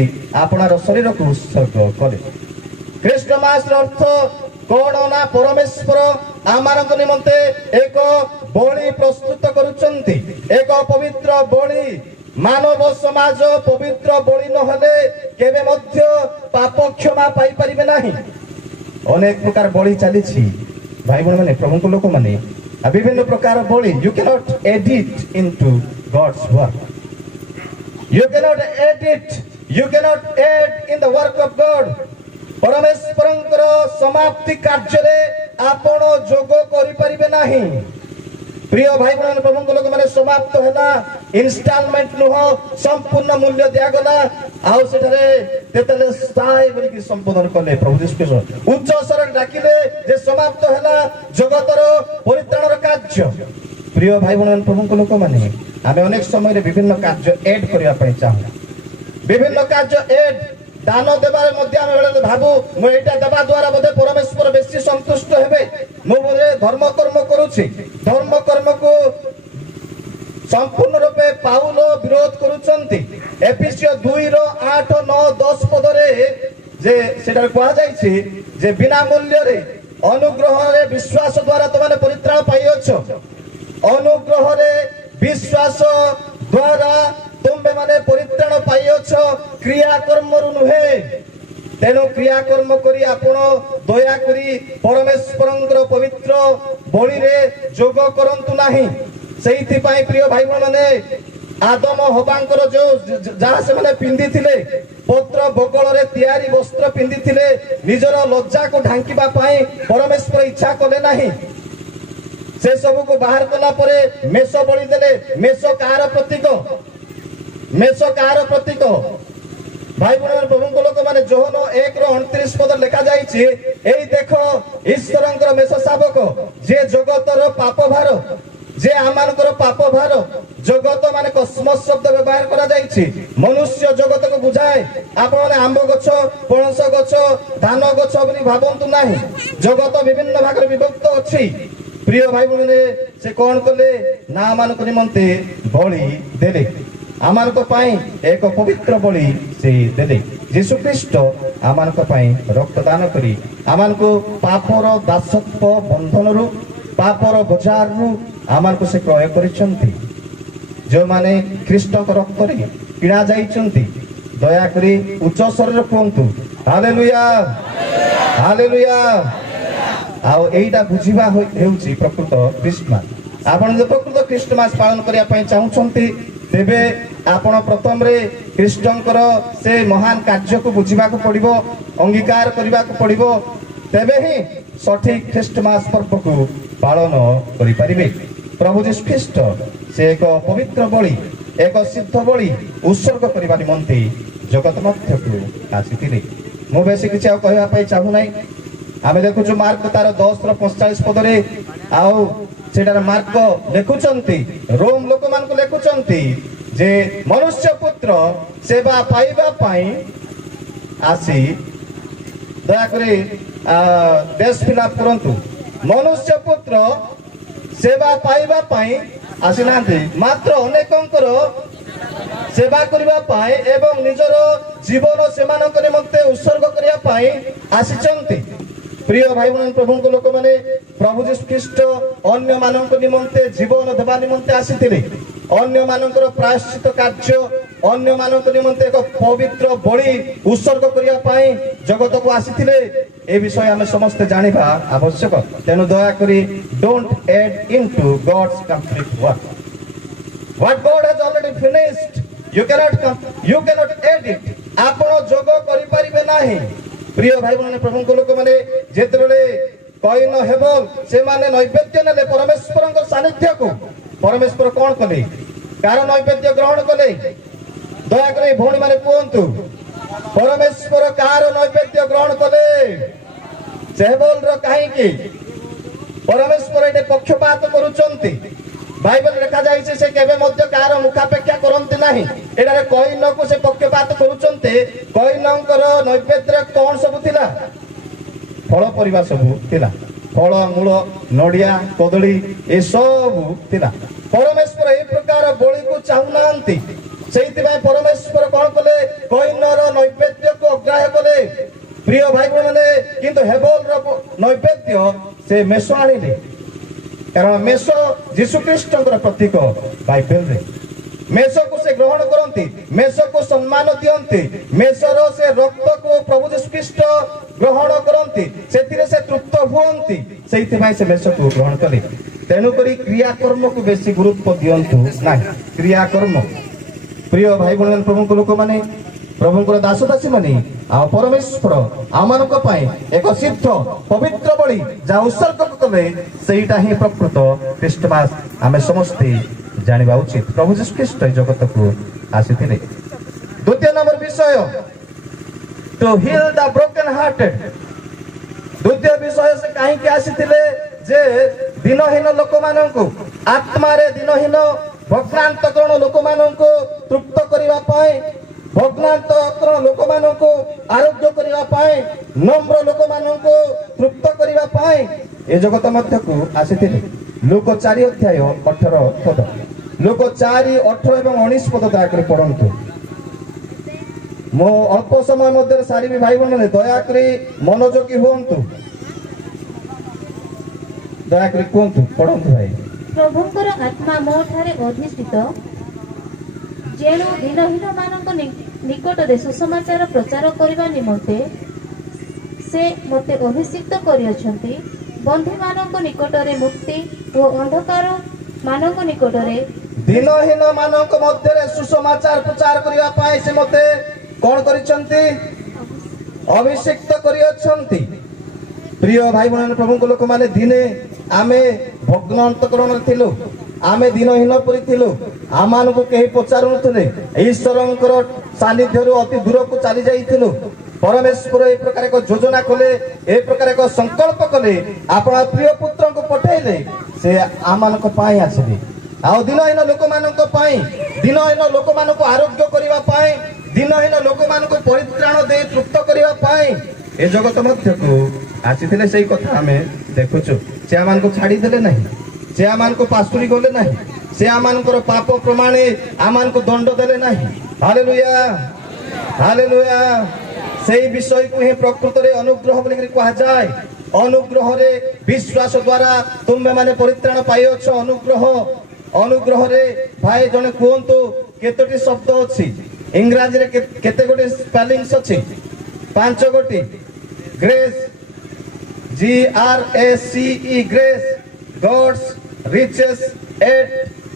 आपनार शरीर को उत्सर्ग करे ख्रीष्टमास अर्थ कोन ना परमेश्वर आमानक निमंते एक बलि प्रस्तुत करूचंती एक पवित्र बलि मानव समाज पवित्र बलि नहले केबे मध्य पाप क्षमा पाई परिबे नाही अनेक प्रकार बलि चली भाई बहन माने प्रभु को लोक माने विभिन्न प्रकार बलि you can not edit into God's work you can not edit you can not add in the work of God परमेश्वरंकर समाप्ति कार्य रे आपण जोग करि परिबे नाही प्रिय भाई बहन प्रभु को लोक माने समाप्त हैला इंस्टॉलमेंट नुह संपूर्ण मूल्य दिया गला ଆଉ ସେଠାରେ ତେତେଲେ ସ୍ଥାୟୀ ବୋଲିକି ସମ୍ବୋଧନ କଲେ ପ୍ରଭୁ ଯୀଶୁ ଖ୍ରୀଷ୍ଟ ଉଚ୍ଚ ସ୍ୱରରେ ଡାକିଲେ ଯେ ସମାପ୍ତ ହେଲା ଜଗତର ପରିତ୍ରାଣର କାର୍ଯ୍ୟ। ପ୍ରିୟ ଭାଇ ଭଉଣୀ ପ୍ରଭୁଙ୍କ ଲୋକମାନେ ଆମେ ଅନେକ ସମୟରେ ବିଭିନ୍ନ କାର୍ଯ୍ୟ ଏଡ୍ କରିବା ପାଇଁ ଚାହୁଁ, ବିଭିନ୍ନ କାର୍ଯ୍ୟ ଏଡ୍ ଦାନ ଦେବାରେ ମଧ୍ୟ ଆମେ ବେଳେ ଭାବୁ ମୁଁ ଏଇଟା ଦେବା ଦ୍ୱାରା ବୋଧେ ପରମେଶ୍ୱର ବେଶୀ ସନ୍ତୁଷ୍ଟ ହେବେ, ମୁଁ ବୋଧେ ଧର୍ମ କର୍ମ କରୁଛି। ଧର୍ମ କର୍ମକୁ ସମ୍ପୂର୍ଣ୍ଣ ରୂପେ ପାଉଲ ବିରୋଧ କରୁଛନ୍ତି। ଏଫେସିୟ 2:8-9-10 ପଦରେ ଯେ ସେଠାରେ କୁହାଯାଇଛି ଯେ ବିନା ମୂଲ୍ୟରେ ଅନୁଗ୍ରହରେ ବିଶ୍ୱାସ ଦ୍ୱାରା ତମାନେ ପରିତ୍ରାଣ ପାଇଅଛ। ଅନୁଗ୍ରହରେ ବିଶ୍ୱାସ ଦ୍ୱାରା ତୁମେ ମାନେ ପରିତ୍ରାଣ ପାଇଅଛ, କ୍ରିୟାକର୍ମରୁ ନୁହେଁ। ତେଣୁ କ୍ରିୟାକର୍ମ କରି ଆପଣ ଦୟାକରି ପରମେଶ୍ୱରଙ୍କର ପବିତ୍ର ବଳିରେ ଯୋଗ କରନ୍ତୁ ନାହିଁ। ସେଇଥିପାଇଁ ପ୍ରିୟ ଭାଇ ମାନେ ଆଦମ ହବାଙ୍କର ଯୋଉ ଯାହା ସେମାନେ ପିନ୍ଧିଥିଲେ ପତ୍ର ବଗଳରେ ତିଆରି ବସ୍ତ୍ର ପିନ୍ଧିଥିଲେ, ନିଜର ଲଜ୍ଜାକୁ ଢାଙ୍କିବା ପାଇଁ ପରମେଶ୍ୱର ଇଚ୍ଛା କଲେ ନାହିଁ। ସେ ସବୁକୁ ବାହାର କଲା ପରେ ମେଷ ବଳି ଦେଲେ। ମେଷ କାହାର ପ୍ରତୀକ? ମେଷ କାହାର ପ୍ରତୀକ? ଭାଇ ଭଉଣୀ ପ୍ରଭୁଙ୍କ ଲୋକମାନେ ଯୋହନ 1:29 ପଦ ଲେଖା ଯାଇଛି, ଏଇ ଦେଖ ଈଶ୍ୱରଙ୍କର ମେଷ ଶାବକ, ଯେ ଜଗତର ପାପ ଭାର, ଯେ ଆମମାନଙ୍କର ପାପ ଭାର। ଜଗତ ମାନେ କସ୍ମସ୍ ଶବ୍ଦ ବ୍ୟବହାର କରାଯାଇଛି, ମନୁଷ୍ୟ ଜଗତକୁ ବୁଝାଏ। ଆପଣମାନେ ଆମ୍ବ ଗଛ, ପଣସ ଗଛ, ଧାନ ଗଛ ବୋଲି ଭାବନ୍ତୁ ନାହିଁ। ଜଗତ ବିଭିନ୍ନ ଭାଗରେ ବିଭକ୍ତ ଅଛି। ପ୍ରିୟ ଭାଇ ଭଉଣୀ ସେ କଣ କଲେ ନା ଆମମାନଙ୍କ ନିମନ୍ତେ ବଳି ଦେଲେ, ଆମମାନଙ୍କ ପାଇଁ ଏକ ପବିତ୍ର ବଳି ସେ ଦେଲେ। ଯୀଶୁ ଖ୍ରୀଷ୍ଟ ଆମମାନଙ୍କ ପାଇଁ ରକ୍ତଦାନ କରି ଆମମାନଙ୍କୁ ପାପର ଦାସତ୍ୱ ବନ୍ଧନରୁ, ପାପର ବଜାରରୁ ଆମମାନଙ୍କୁ ସେ କ୍ରୟ କରିଛନ୍ତି। ଯେଉଁମାନେ ଖ୍ରୀଷ୍ଟଙ୍କ ରକ୍ତରେ କିଣା ଯାଇଛନ୍ତି ଦୟାକରି ଉଚ୍ଚ ସ୍ୱରରେ କୁହନ୍ତୁ ହାଲେଲୁୟା, ହାଲେଲୁୟା। ଆଉ ଏଇଟା ବୁଝିବା ହେଉଛି ପ୍ରକୃତ ଖ୍ରୀଷ୍ଟମାସ। ଆପଣ ଯଦି ପ୍ରକୃତ ଖ୍ରୀଷ୍ଟମାସ ପାଳନ କରିବା ପାଇଁ ଚାହୁଁଛନ୍ତି ତେବେ ଆପଣ ପ୍ରଥମରେ ଖ୍ରୀଷ୍ଟଙ୍କର ସେ ମହାନ କାର୍ଯ୍ୟକୁ ବୁଝିବାକୁ ପଡ଼ିବ, ଅଙ୍ଗୀକାର କରିବାକୁ ପଡ଼ିବ। ତେବେ ହିଁ ସଠିକ ଖ୍ରୀଷ୍ଟମାସ ପର୍ବକୁ ପାଳନ କରିପାରିବେ। ପ୍ରଭୁ ଯୀଶୁ ଖ୍ରୀଷ୍ଟ ସେ ଏକ ପବିତ୍ର ବଳି, ଏକ ସିଦ୍ଧ ବଳି ଉତ୍ସର୍ଗ କରିବା ନିମନ୍ତେ ଜଗତ ମଧ୍ୟକୁ ଆସିଥିଲେ। ମୁଁ ବେଶୀ କିଛି ଆଉ କହିବା ପାଇଁ ଚାହୁଁନାହିଁ। ଆମେ ଦେଖୁଛୁ ମାର୍କ ତାର 10:45 ପଦରେ, ଆଉ ସେଠାରେ ମାର୍କ ଲେଖୁଛନ୍ତି, ରୋମ ଲୋକମାନଙ୍କୁ ଲେଖୁଛନ୍ତି ଯେ ମନୁଷ୍ୟ ପୁତ୍ର ସେବା ପାଇବା ପାଇଁ ଆସି, ଦୟାକରି ବେଶ ଫିଲାପ କରନ୍ତୁ, ମନୁଷ୍ୟ ପୁତ୍ର ସେବା ପାଇବା ପାଇଁ ଆସିନାହାନ୍ତି, ମାତ୍ର ଅନେକଙ୍କର ସେବା କରିବା ପାଇଁ ଏବଂ ନିଜର ଜୀବନ ସେମାନଙ୍କ ନିମନ୍ତେ ଉତ୍ସର୍ଗ କରିବା ପାଇଁ ଆସିଛନ୍ତି। ପ୍ରିୟ ଭାଇ ଭଉଣୀ ପ୍ରଭୁଙ୍କ ଲୋକମାନେ ପ୍ରଭୁ ଯୀଶୁ ଖ୍ରୀଷ୍ଟ ଅନ୍ୟମାନଙ୍କ ନିମନ୍ତେ ଜୀବନ ଦେବା ନିମନ୍ତେ ଆସିଥିଲେ। ଅନ୍ୟମାନଙ୍କର ପ୍ରାୟଶ୍ଚିତ କାର୍ଯ୍ୟ, ଅନ୍ୟମାନଙ୍କ ନିମନ୍ତେ ଏକ ପବିତ୍ର ବଳି ଉତ୍ସର୍ଗ କରିବା ପାଇଁ ଜଗତକୁ ଆସିଥିଲେ। ଏ ବିଷୟ ଆମେ ସମସ୍ତେ ଜାଣିବା ଆବଶ୍ୟକ। ତେଣୁ ଦୟାକରି don't add into God's complete work. What God has already finished, you cannot add it. ଆପଣ ଯୋଗ କରିପାରିବେ ନାହିଁ। ପ୍ରିୟ ଭାଇ ଭଉଣୀ ପ୍ରଭୁଙ୍କ ଲୋକମାନେ ଯେତେବେଳେ କଇନ ହେବଲ ସେମାନେ ନୈବେଦ୍ୟ ନେଲେ ପରମେଶ୍ୱରଙ୍କ ସାନ୍ନିଧ୍ୟକୁ, ପରମେଶ୍ୱର କଣ କଲେ? କାର ନୈବେଦ୍ୟ ଗ୍ରହଣ କଲେ? ଦୟାକରି ଭଉଣୀ ମାନେ କୁହନ୍ତୁ, ପରମେଶ୍ୱର କାର ନୈବେଦ୍ୟ ଗ୍ରହଣ କଲେ? ସେ ହେବଲର। କାହିଁକି? ପରମେଶ୍ୱର ଏଠି ପକ୍ଷପାତ କରୁଛନ୍ତି। ବାଇବେଲ ଲେଖା ଯାଇଛି ସେ କେବେ ମଧ୍ୟ କାହାର ମୁଖାପେକ୍ଷା କରନ୍ତି ନାହିଁ। ଏଠାରେ କଇନକୁ ସେ ପକ୍ଷପାତ କରୁଛନ୍ତି। କଇନଙ୍କର ନୈବେଦ୍ୟରେ କଣ ସବୁ ଥିଲା? ଫଳ ପରିବା ସବୁ ଥିଲା, ଫଳ ମୂଳ, ନଡ଼ିଆ, କଦଳୀ ଏସବୁ ଥିଲା। ପରମେଶ୍ୱର ଏହି ପ୍ରକାର ବଳିକୁ ଚାହୁଁନାହାନ୍ତି। ସେଇଥିପାଇଁ ପରମେଶ୍ୱର କଣ କଲେ? କଇନର ନୈବେଦ୍ୟକୁ ଅଗ୍ରାହ୍ୟ କଲେ। ପ୍ରିୟ ଭାଇ ଭଉଣୀମାନେ କିନ୍ତୁ ହେବଲର ନୈବେଦ୍ୟ ସେ ମେଷ ଆଣିଲେ, କାରଣ ମେଷ ଯୀଶୁ ଖ୍ରୀଷ୍ଟଙ୍କର ପ୍ରତୀକ। ବାଇବେଲରେ ମେଷକୁ ସେ ଗ୍ରହଣ କରନ୍ତି, ମେଷକୁ ସମ୍ମାନ ଦିଅନ୍ତି, ମେଷର ସେ ରକ୍ତକୁ ପ୍ରଭୁ ଯୀଶୁ ଖ୍ରୀଷ୍ଟ ଗ୍ରହଣ କରନ୍ତି, ସେଥିରେ ସେ ତୃପ୍ତ ହୁଅନ୍ତି। ସେଇଥିପାଇଁ ସେ ମେଷକୁ ଗ୍ରହଣ କଲେ। ତେଣୁକରି କ୍ରିୟାକର୍ମକୁ ବେଶୀ ଗୁରୁତ୍ୱ ଦିଅନ୍ତୁ ନାହିଁ। କ୍ରିୟାକର୍ମ, ପ୍ରିୟ ଭାଇ ଭଉଣୀ ପ୍ରଭୁଙ୍କ ଲୋକମାନେ, ପ୍ରଭୁଙ୍କର ଦାସଦାସୀ ମାନେ, ଆଉ ପରମେଶ୍ୱର ଆମମାନଙ୍କ ପାଇଁ ଏକ ସିଦ୍ଧ ପବିତ୍ର ବଳି ଯାହା ଉତ୍ସର୍ଗ କଲେ, ସେଇଟା ହିଁ ପ୍ରକୃତ ଖ୍ରୀଷ୍ଟମାସ ଆମେ ସମସ୍ତେ ଜାଣିବା ଉଚିତ। ପ୍ରଭୁ ଯୀଶୁ ଖ୍ରୀଷ୍ଟ ଜଗତକୁ ଆସିଥିଲେ। ଦ୍ୱିତୀୟ ନମ୍ବର विषय to heal the broken hearted. द्वितीय विषय से कहीं आसीथिले जे दिनहीन लोक माननकु आत्मा रे दिनहीन भग्नांतकरण लोक माननकु तृप्त करिवा पाए, भग्नांतकरण लोक माननकु आरोग्य करिवा पाए, नम्र लोक माननकु तृप्त करिवा पाए ए जगत मध्यकु आसीथिले। लोक 4 अध्याय 18 पद, लोक 4 18 एवं 19 पद दयाकरी पढ़ंतु। मो अल्प समय मध्य सारी भाई बहन दयाकरी मनोयोगी हुंतु, दयाकरी कहतु पढ़ंतु भाई। प्रभुंकर आत्मा मो ठारे अधिष्ठित, जेणु दिनहीन मानक निकटरे सुसमाचार प्रचार करबा निमंते से मते अभिषिक्त करियछंती। बंधु मानक निकटरे मुक्ति और अंधकार मानक निकटरे दिनहीन मानक मध्य सुसमाचार प्रचार करबा पाए से मते कोन करिसंती, अभिषिक्त करियछंती। प्रिय भाई बहन प्रभु को लोक माने दिने आमे भग्नांतकरण थिलु, आमे दिनहीन परि थिलु, आमान को केही पचारु नथिले, ईश्वरंकर सानिध्यरु अति दूर को चली जाइथिलु। परमेश्वर ए प्रकार एक योजना कले, ए प्रकार एक संकल्प कले, आपन प्रिय पुत्र को पठाइले से आमान को पाई आछिले। आ दिनहीन लोक मानक पाई, दिनहीन लोक मानक आरोग्य करिवा पाई, दिनहीन लोक मानक परित्राण दे तृप्त करिवा पाई ए जगत मध्यकु आसीथिले। सेही कथा हमें देखुछु। से आमान को छाड़ी देले नहीं, से आमान को पास्तुरी गले नहीं, से आमान को पाप प्रमाणे आमान को दंड देले नहीं। Hallelujah, hallelujah. सेही विषय को ही प्रकृत रे अनुग्रह बोली कहा जाए। अनुग्रह रे विश्वास द्वारा तुमे माने परित्राण पाइछ। अनुग्रह, अनुग्रह रे भाई जने कहंतु केतोटी शब्द अछि इंग्रजी रे केते गोटे स्पेलिंग्स अछि? 5 गोटी। Grace, GRACE, grace, God's riches at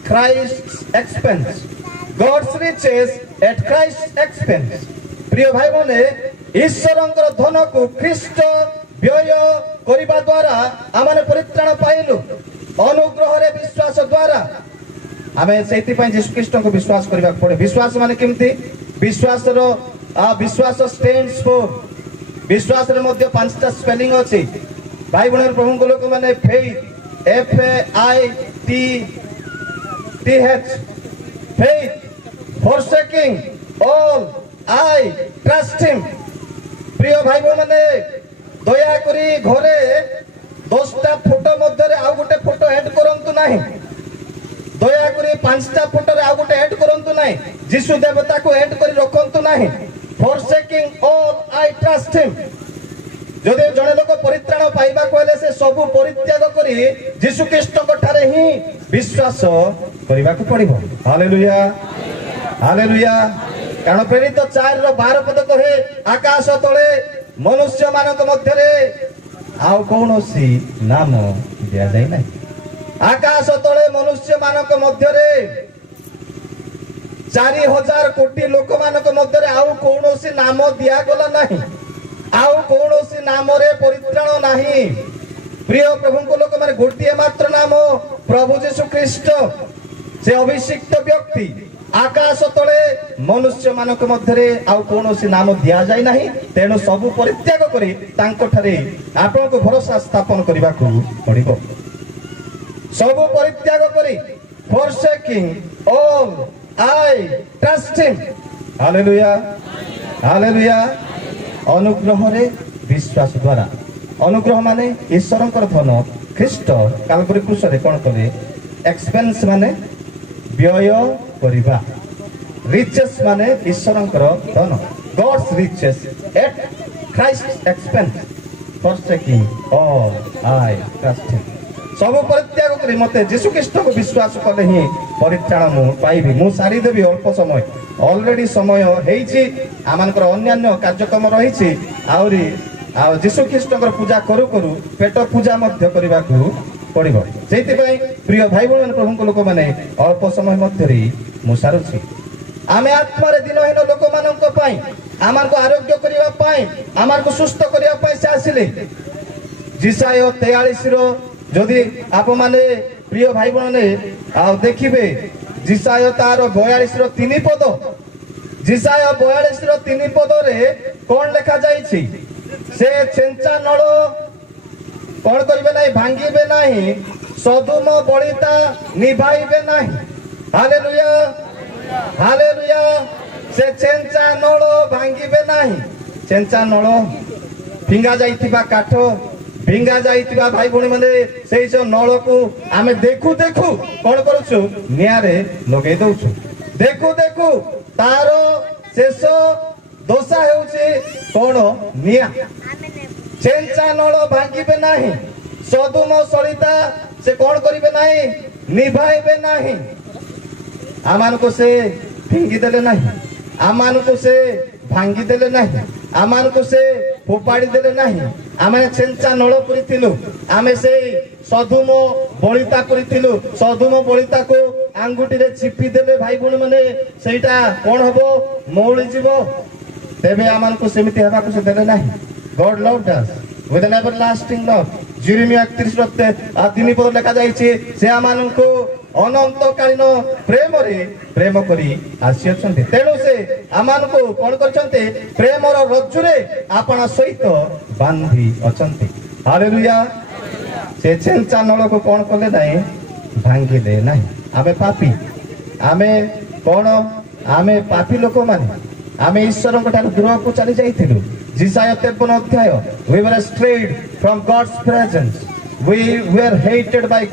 Christ's expense, God's riches at Christ's expense। प्रिय भाई बने ईश्वरंकर धन को ख्रीष्ट व्यय करिबा द्वारा आमाने परित्राण पाइलु। अनुग्रह रे विश्वास द्वारा आमे सेति पय यीशु ख्रीष्ट को विश्वास करिबा पड़े। विश्वास माने केमती? विश्वास रो विश्वास स्टैंड्स फॉर, विश्वास रे मध्य 5टा स्पेलिंग अछि। भाई बहन प्रभु को लोक माने faith, FAITH, faith, forsaking all, I trust him। प्रिय भाई माने दया करी घरे 10टा फोटो मध्य आउ गोटे फोटो ऐड करंतु नाही, दया करी 5टा फोटो रे आउ गोटे ऐड करंतु नाही, यीशु देवता को ऐड करी रखंतु नाही। forsaking all, I trust him। जदि जने लोक परित्राण पाइबा कहले से सबु परित्याग करी यीशु ख्रीष्ट को ठारे ही विश्वास करिबा को पड़िबो। Hallelujah, hallelujah. कारण प्रेरित 4:12 पद कहे आकाश तळे मनुष्य मानक मध्य रे आउ कोनोसी नाम दिया जाय नै। आकाश तळे मनुष्य मानक मध्य रे 4000 कोटी लोक मानक मध्य रे आउ कोनोसी नाम दिया गला नाही, आउ कोनोसी नाम रे परित्राण नाही। प्रिय प्रभु को लोक माने गोटिए मात्र नाम प्रभु यीशु ख्रीष्ट। से अभिषिक्त व्यक्ति आकाश तळे मनुष्य मानक मध्य रे आउ कोनोसी नाम दिया जाय नाही। तेणु सब परित्याग करी तांको ठारे आपण को भरोसा स्थापन करिबा को पड़िबो। सब परित्याग करी forsaking all, I trust him। Hallelujah, hallelujah. अनुग्रह रे विश्वास द्वारा, अनुग्रह माने ईश्वरंकर धन ख्रीष्ट कालवरी क्रूस रे कोन कले? एक्सपेंस माने व्यय करिबा, रिचेस माने ईश्वरंकर धन, God's riches at Christ expense, forsaking all, I trust him। सब परित्याग करी मते यीशु ख्रीष्ट को विश्वास कले ही परित्राण मु पाइबी। मु सारी देबी अल्प समय, ऑलरेडी समय हेइछि, आमानकर अन्यान्य कार्यक्रम रहिछि। आउरी आ यीशु ख्रीष्ट पूजा करू करू पेट पूजा मध्य करबा को पड़िबो। सेति पई प्रिय भाई बहन प्रभु को लोक माने अल्प समय मध्य रे मु सारुछि। आमे आत्मा रे दिनहीन लोक मानक पई, आमान को आरोग्य करिवा पई, आमान को सुस्थ करिवा पई से आसिले। जिसाय 43 रो जदि आप माने प्रिय भाई बहन आ देखिबे जिसाय तार 42 रो 3 पद, जिसाय 42 3 पदरे कौन लिखा जाइछि से चेंचा नळ कौन करिवे नाही भांगिबे नाही सदुम बलिता निभाइबे नाही हालेलुया हालेलुया से चेंचा नळ भांगिबे नाही चेंचा नळ फिंगा जाइथिबा काठ फिंगा जाइथिबा भाई भणी माने सेई जो नळ को आमे देखु देखु कौन करूछु नियारे लगे दउछु देखु देखु तारो शेष दोषा हेउछि कोन निया चेंचा नळ भांगिबे नाही सदुम सलिता से कौन करिबे नाही निभाइबे नाही आमान को से फिंगी देले नाही आमान को से भांगी देले नाही आमान को से फोपाड़ी देले नाही आमे चेंचा नळ पुरिथिलु आमे से सदुम बलिता पुरिथिलु सदुम बलिता को आंगुटी रे चिपी देले भाई भणी माने सेटा कोन हबो मौली जीवो तेबे आमान को सेमिति हेबा को से देले नाही God loved us with an everlasting love Jeremiah 31 पद लिखा जाइछि से आमान को अनंत कालीन प्रेम रे प्रेम करी आसी अछंती तेणु से आमान को कोन करछंती प्रेम रो रज्जु रे आपन सहित बांधी अछंती हालेलुया से चेंचा नळ को कोन करले नाही भांगिले नाही आमे पापी आमे कोन आमे पापी लोक माने आमे ईश्वर ठार दूर को चली जाइथिलु जिसाया 53 अध्याय we were strayed from God's presence we were hated by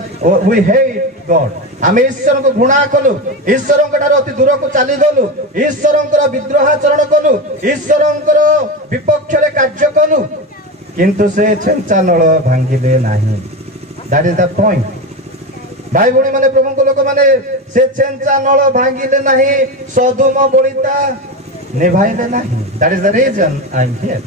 we hate God आमे ईश्वर को घृणा कलु ईश्वर ठार अति दूर को चली गलु ईश्वर विद्रोहाचरण कलु ईश्वर विपक्ष रे कार्य कलु किंतु से चेंचा नळ भांगिले नाही दैट इज द पॉइंट भाई भणी माने प्रभु को लोक माने से चेंचा नळ भांगिले नाही सदुम बलिता निभाइले नाही that is the reason I am here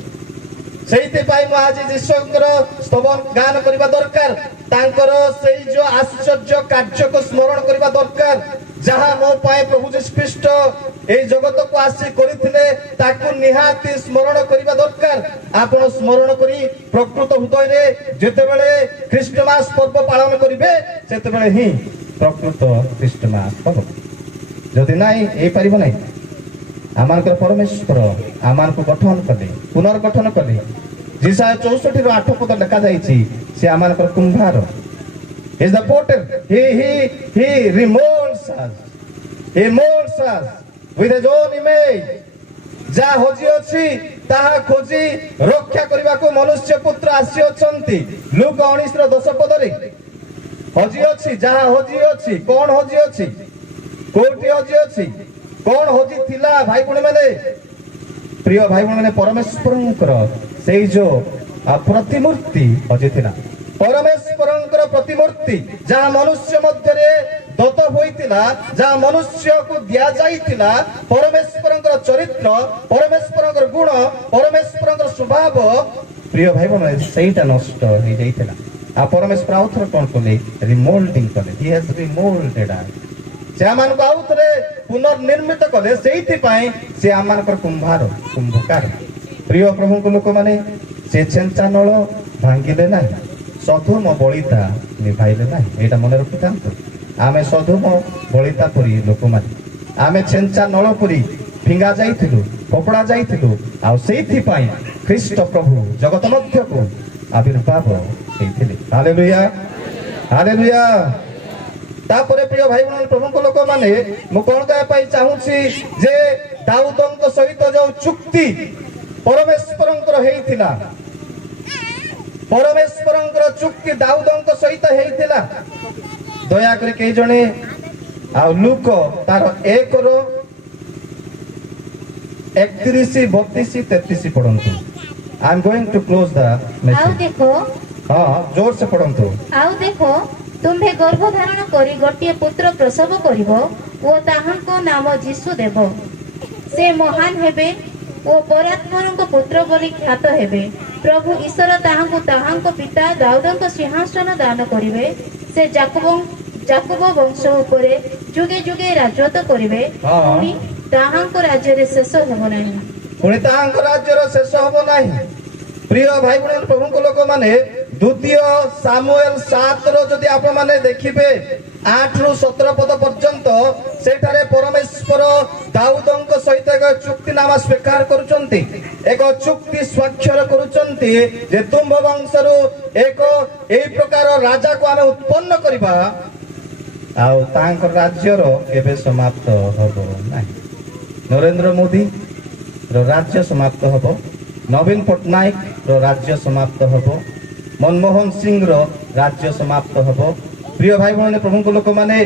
सेइते पाई मु आज जीशुଙ୍କର स्तवन गान करबा दरकार तांकर सेई जो आश्चर्य कार्य को स्मरण करबा दरकार जहां मो पाए प्रभु जीशु ख्रीष्ट ए जगत को आसी करिथिले ताकू निहाती स्मरण करबा दरकार आपण स्मरण करी प्रकृत हृदय रे जेतेबेले ख्रीष्टमास पर्व पालन करिवे सेतेबेले ही प्रकृत ख्रीष्टमास पर्व जदि नाही ए परिबो नाही आमान परमेश्वर आमान को गठन कले पुनर्गठन कले जिसाया 64 8 पद लिखा जाइछि से आमान कुंभार is the potter he remolds us he molds us with his own image जा होजी अछि ताहा खोजी रक्षा करबा को मनुष्य पुत्र आसी अछंती लूक 19 रो 10 पद रे होजी अछि जहा होजी अछि कोन होजी अछि कोठी होजी अछि कौन होजी थिला भाई भणी माने प्रिय भाई भणी माने परमेश्वरंकर सेई जो प्रतिमूर्ति होजी थिला परमेश्वरंकर प्रतिमूर्ति जहा मनुष्य मध्य रे दत्त होइतिला जहा मनुष्य को दिया जाइतिला परमेश्वरंकर चरित्र परमेश्वरंकर गुण परमेश्वरंकर स्वभाव प्रिय भाई भणी सेईटा नष्ट हो जाइतिला आ परमेश्वर आउथर कोन कोले रिमोल्डिंग कोले ही हैज रिमोल्डेड अस से आमान को आउथरे पुनर्निर्मित कले सेइति पाए से आमान पर कुंभार कुंभकार प्रिय प्रभु को लोक माने से चेंचा नळ भांगिले ना सधुम बलिता निभाइले ना एटा मन रखितांतो आमे सधुम बलिता परी लोक माने आमे चेंचा नळ परी फिंगा जाइथिलु फोपड़ा जाइथिलु आ सेइति पाए ख्रीष्ट प्रभु जगत मध्य को आविर्भाव हेइथिले हालेलुया हालेलुया तापरे प्रिय भाई बहन प्रभु को लोक माने मु कोन कहै पाई चाहूची जे दाऊदंक सहित जो चुक्ति परमेश्वरंकर हेइथिला परमेश्वरंकर चुक्ति दाऊदंक सहित हेइथिला दया करी के जणे आ लूक तार 1 रो 31 32 33 पढंतु I am going to close the message आउ देखो हां जोर से पढंतु आउ देखो तुम्हे गर्भ धारण करी गोटे पुत्र प्रसव करिवो ओ ताहांको नाम यीशु देव से महान हेबे ओ परात्मरंको पुत्र बोली ख्यात हेबे प्रभु ईश्वर ताहांको ताहांको पिता दाऊदंको सिंहासन दान करिवे से जाकोब वंश उपरे जुगे जुगे राजत्व करिवे पुनी ताहांको राज्य रे शेष हेबो नाही पुनी ताहांको राज्य रे शेष हेबो नाही प्रिय भाई बहन प्रभु को लोक माने द्वितीय सामुएल 7 रो जदि आप माने देखिबे 8 रु 17 पद पर्यंत सेठारे परमेश्वर दाऊदंक सहित एक चुक्तिनामा स्वीकार करुचंती एक चुक्ति स्वाक्षर करुचंती जे तुम्भ वंशरु एक एई प्रकार राजा को आमे उत्पन्न करिबा आउ तांक राज्यर केबे समाप्त हबो नाही। नरेंद्र मोदी रो राज्य समाप्त हबो, नवीन पटनायक रो राज्य समाप्त हबो, मनमोहन सिंह रो राज्य समाप्त हबो। प्रिय भाई बहन प्रभु को लोक माने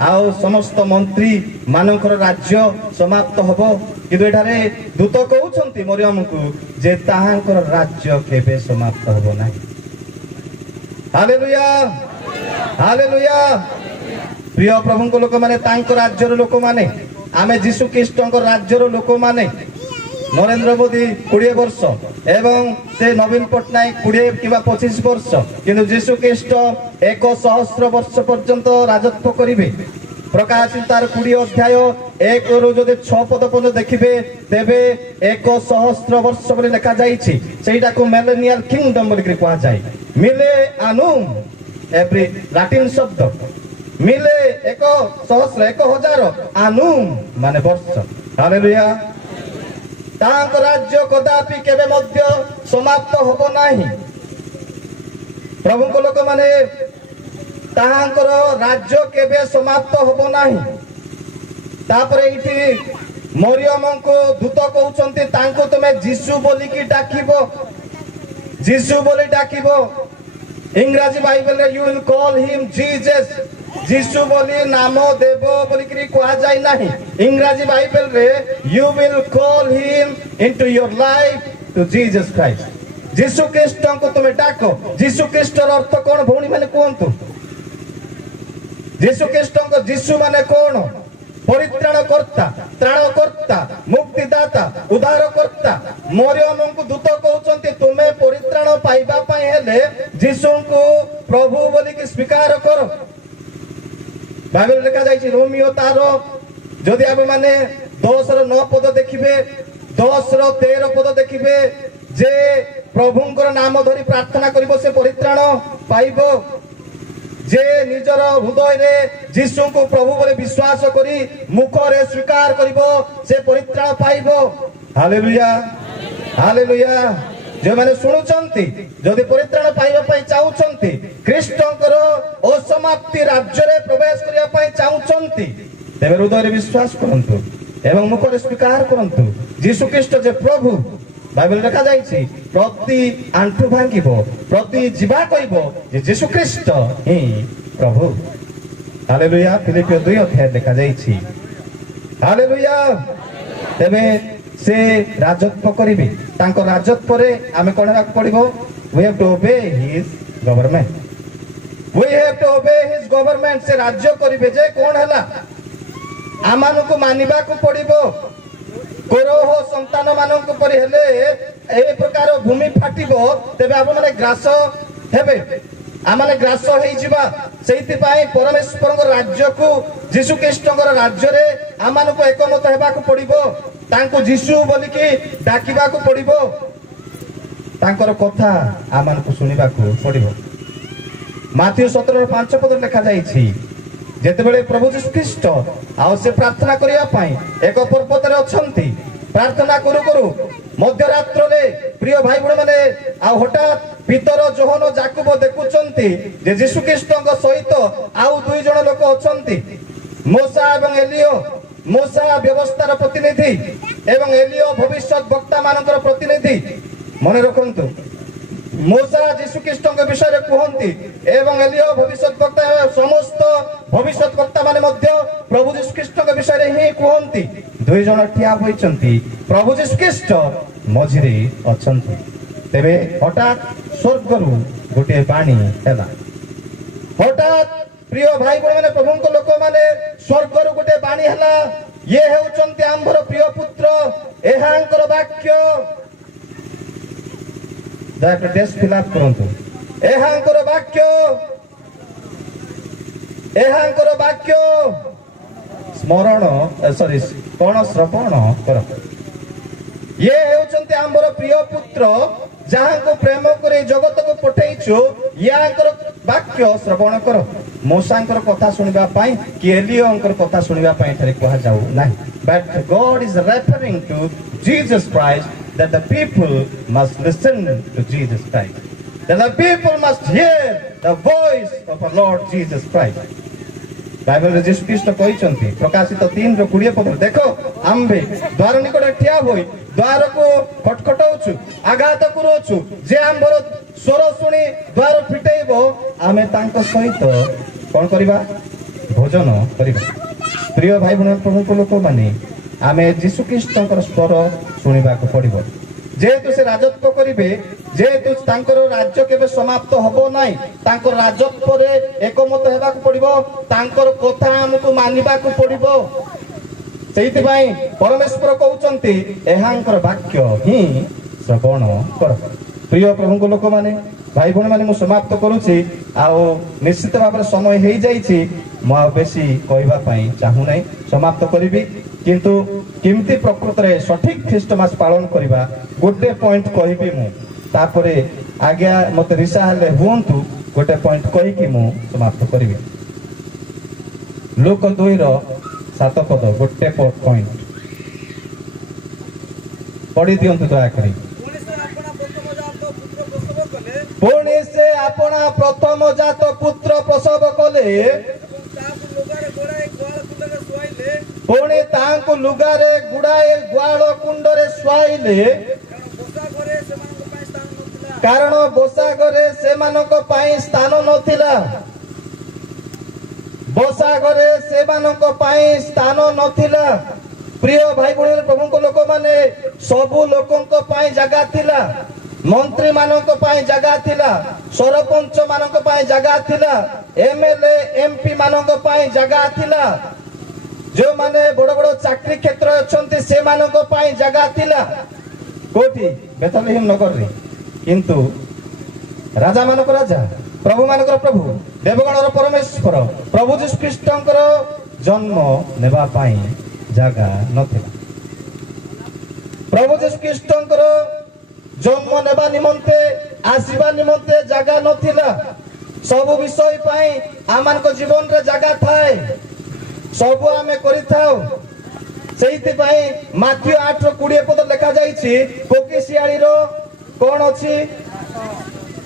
आउ समस्त मंत्री मानकर राज्य समाप्त हबो, किंतु एठारे दूत कहउछंती मरियम को जे ताहांकर राज्य केबे समाप्त हबो नाही। Hallelujah hallelujah. प्रिय प्रभु को लोक माने तांको राज्यर लोक माने आमे जीशु ख्रीष्टଙ୍କ राज्यर लोक माने नरेंद्र मोदी 20 वर्ष एवं से नवीन पटनायक 20 किंवा 25 वर्ष किंतु जीशु ख्रीष्ट 1,000 वर्ष पर्यंत राजत्व करिवे। प्रकाशित 20 अध्याय 1 रु जदि 6 पद पर्यंत देखिबे तेबे 1,000 वर्ष बोली लिखा जाइछि। सेटा को मिलेनियल किंगडम बोली कहा जाय। मिले आनुम एवरी लैटिन शब्द मिले 1,000 आनुम माने वर्ष। हालेलुया। तांक राज्य कदापि केबे मध्य समाप्त होबो नाही। प्रभु को लोक माने तांकर राज्य केबे समाप्त होबो नाही। तापरे इठी मरियम को दूत कहउचंती तांको तमे जीसु बोली की डाकिबो, जीसु बोली डाकिबो। इंग्रजी बाइबल रे you will call him Jesus, जीसु बोली नाम देव बोली करी कहा जाय नाही। इंग्रजी बाइबल रे you will call him into your life to Jesus Christ. जीसु ख्रीष्ट को तुमे डाको। जीसु ख्रीष्ट र अर्थ कोन भौणी माने कोंतु? जीसु ख्रीष्ट को जीसु माने कोन? परित्राणकर्ता, त्राणकर्ता, मुक्तिदाता, उद्धारकर्ता। मरियम को दूत कहउचंती तुमे परित्राण पाइबा पई हेले जीसु को प्रभु बोली की स्वीकार करो। बाइबल लिखा जाइछि रोमियो तार जदि आप माने 10 रो 9 पद देखिबे, 10 रो 13 पद देखिबे जे प्रभुंकर नाम धरि प्रार्थना करिवो से परित्राण पाइबो। जे निजर हृदय रे जीसु को प्रभु बोले विश्वास करी मुख रे स्वीकार करिवो से परित्राण पाइबो। Hallelujah hallelujah. जे माने सुनुचंती जदि परित्राण पाइबा पई चाहुचंती, ख्रीष्टंकर असमाप्ति राज्य रे प्रवेश करिया पई चाहुचंती, तेबे हृदय रे विश्वास करंतु एवं मुख रे स्वीकार करंतु जीसु ख्रीष्ट जे प्रभु। बाइबल लिखा जाइछि प्रति आंठु भांगिबो, प्रति जीवा कहिबो जे जीसु ख्रीष्ट ही प्रभु। हालेलुया। फिलिपियो 2 अध्याय लिखा जाइछि। हालेलुया। तेबे से राजत्व करिबे। तांको राजत्व रे आमे कोन हेबाक पड़िबो? We have to obey his government, we have to obey his government. से राज्य करिबे जे कोन हला आमानु को मानिबा को पड़िबो। कोरोह संतान मानक पर हेले ए प्रकार भूमि फाटिबो तेबे आप माने ग्रास हेबे, आमाने ग्रास हेइ जिबा। सेहिति पई परमेश्वरक राज्य को जीसु ख्रीष्टक राज्य रे आमानु को एकमत हेबा को पड़िबो। तांको जीसु बोली की डाकिबा को पड़िबो। तांकर कथा आमान को सुनिबा को पड़िबो। माथ्यू 17:5 पद लिखा जाइछि जेतेबेले प्रभु जीसु ख्रीष्ट आ से प्रार्थना करिया पई एक पर्वत रे अछंती, प्रार्थना करू करू मध्यरात्र रे प्रिय भाई बहन माने आ हठात पितर जोहन जाकुब देखुचंती जे जीसु ख्रीष्टଙ୍କ सहित आउ 2 जण लोक अछंती, मोसा एवं एलियो। मोसा व्यवस्थार प्रतिनिधि एवं एलियो भविष्यत वक्ता मानकर प्रतिनिधि। मने रखंतु मोसा जीसु ख्रीष्टଙ୍କ विषय रे कहंती एवं एलियो भविष्यत वक्ता समस्त भविष्यत वक्ता माने मध्य प्रभु जीसु ख्रीष्टଙ୍କ विषय रे ही कहंती। 2 जण ठिया होइचंती, प्रभु जीसु ख्रीष्ट मझिरे अछंती। तेबे हठात स्वर्गरु गोटे बाणी हैला। हठात प्रिय भाई बहन माने प्रभुଙ୍କ लोक माने स्वर्गरु गोटे बाणी हैला। ये हेउचंती आंभर प्रिय पुत्र, एहांकर वाक्य। दयाकर डेस्क फिलअप करंतु। एहांकर वाक्य, एहांकर वाक्य स्मरण सॉरी कोन श्रवण कर। ये हेउचंती आंभर प्रिय पुत्र जहां को प्रेम करे जगत को पठेइछु, याकर वाक्य श्रवण कर। मूसाଙ୍କର କଥା ଶୁଣିବା ପାଇଁ କି ଏଲିୟଙ୍କର କଥା ଶୁଣିବା ପାଇଁ ଏଠାରେ କୁହାଯାଉ ନାହିଁ but God is referring to Jesus Christ that the people must listen to Jesus Christ that the people must hear the voice of our Lord Jesus Christ Bible रे जीसु ख्रीष्ट କହିଛନ୍ତି प्रकाशित 3:20 पद देखो आम्भे द्वार निकट ठिया होई द्वार को खटखटाउछु आघात करूछु जे आम्भर स्वर शुणी द्वार फिटेइबो आमे तांको सहित कोन करिबा भोजन करिबा प्रिय भाई बहन प्रभु लोक माने आमे जीसु ख्रीष्टଙ୍କର स्वर ଶୁଣିବାକୁ ପଡ଼ିବ जेहेतु से राजत्व करिवे जेहेतु तांकर राज्य केबे समाप्त हबो नाही तांकर राजत्व रे एकमत हेबाकू पड़िबो तांकर कथा हमकु मानिबाकू पड़िबो सेहिति भाई परमेश्वर कहउचंती एहांकर वाक्य ही श्रवण कर प्रिय प्रभु लोक माने भाई बहन माने मु समाप्त करूची आ निश्चित भाव समय हे जाईची मु बेसी कहबा पई चाहू नाही समाप्त करिबी किंतु किमती प्रकृत रे सठिक ख्रीष्टमास पालन करिबा गोटे पॉइंट कहबी मु तापरे आज्ञा मते रिसा हले हुंतु गोटे पॉइंट कहि कि मु समाप्त करिबी लोक 2 रो 7 पद गोटे पॉइंट पढि दियंतु दया करी पुणी से अपना प्रथम जात पुत्र प्रसव कले पुणी तांको लुगारे गुड़ाए गुआल कुंडरे शुआइले कारण बसा घरे सेमानक पई स्थान नथिला बसा घरे सेमानक पई स्थान नथिला प्रिय भाई बहन प्रभु लोक माने सबु लोकंक पई जगह थिला मंत्री मानक पई जगह थिला सरपंच मानक पई जगह थिला एमएलए एमपी मानक पई जगह थिला जो माने बड़ बड़ चाकरी क्षेत्र अछंती से मानक पई जगह थिला कोठी बेथलेहम नगर रे किंतु राजा मानक राजा प्रभु मानक प्रभु देवगणर परमेश्वर प्रभु यीशु ख्रीष्टंकर जन्म नेबा पई जगह नथिला प्रभु यीशु ख्रीष्टंकर जन्म नेबा निमंते आसीबा निमंते जगह नथिला सब विषय पई आमान को जीवन रे जगह थाए सब आमे करिथाउ सेहिति पई माथ्यू 8:20 पद लिखा जाईछि कोकिसियाळी रो कोन अछि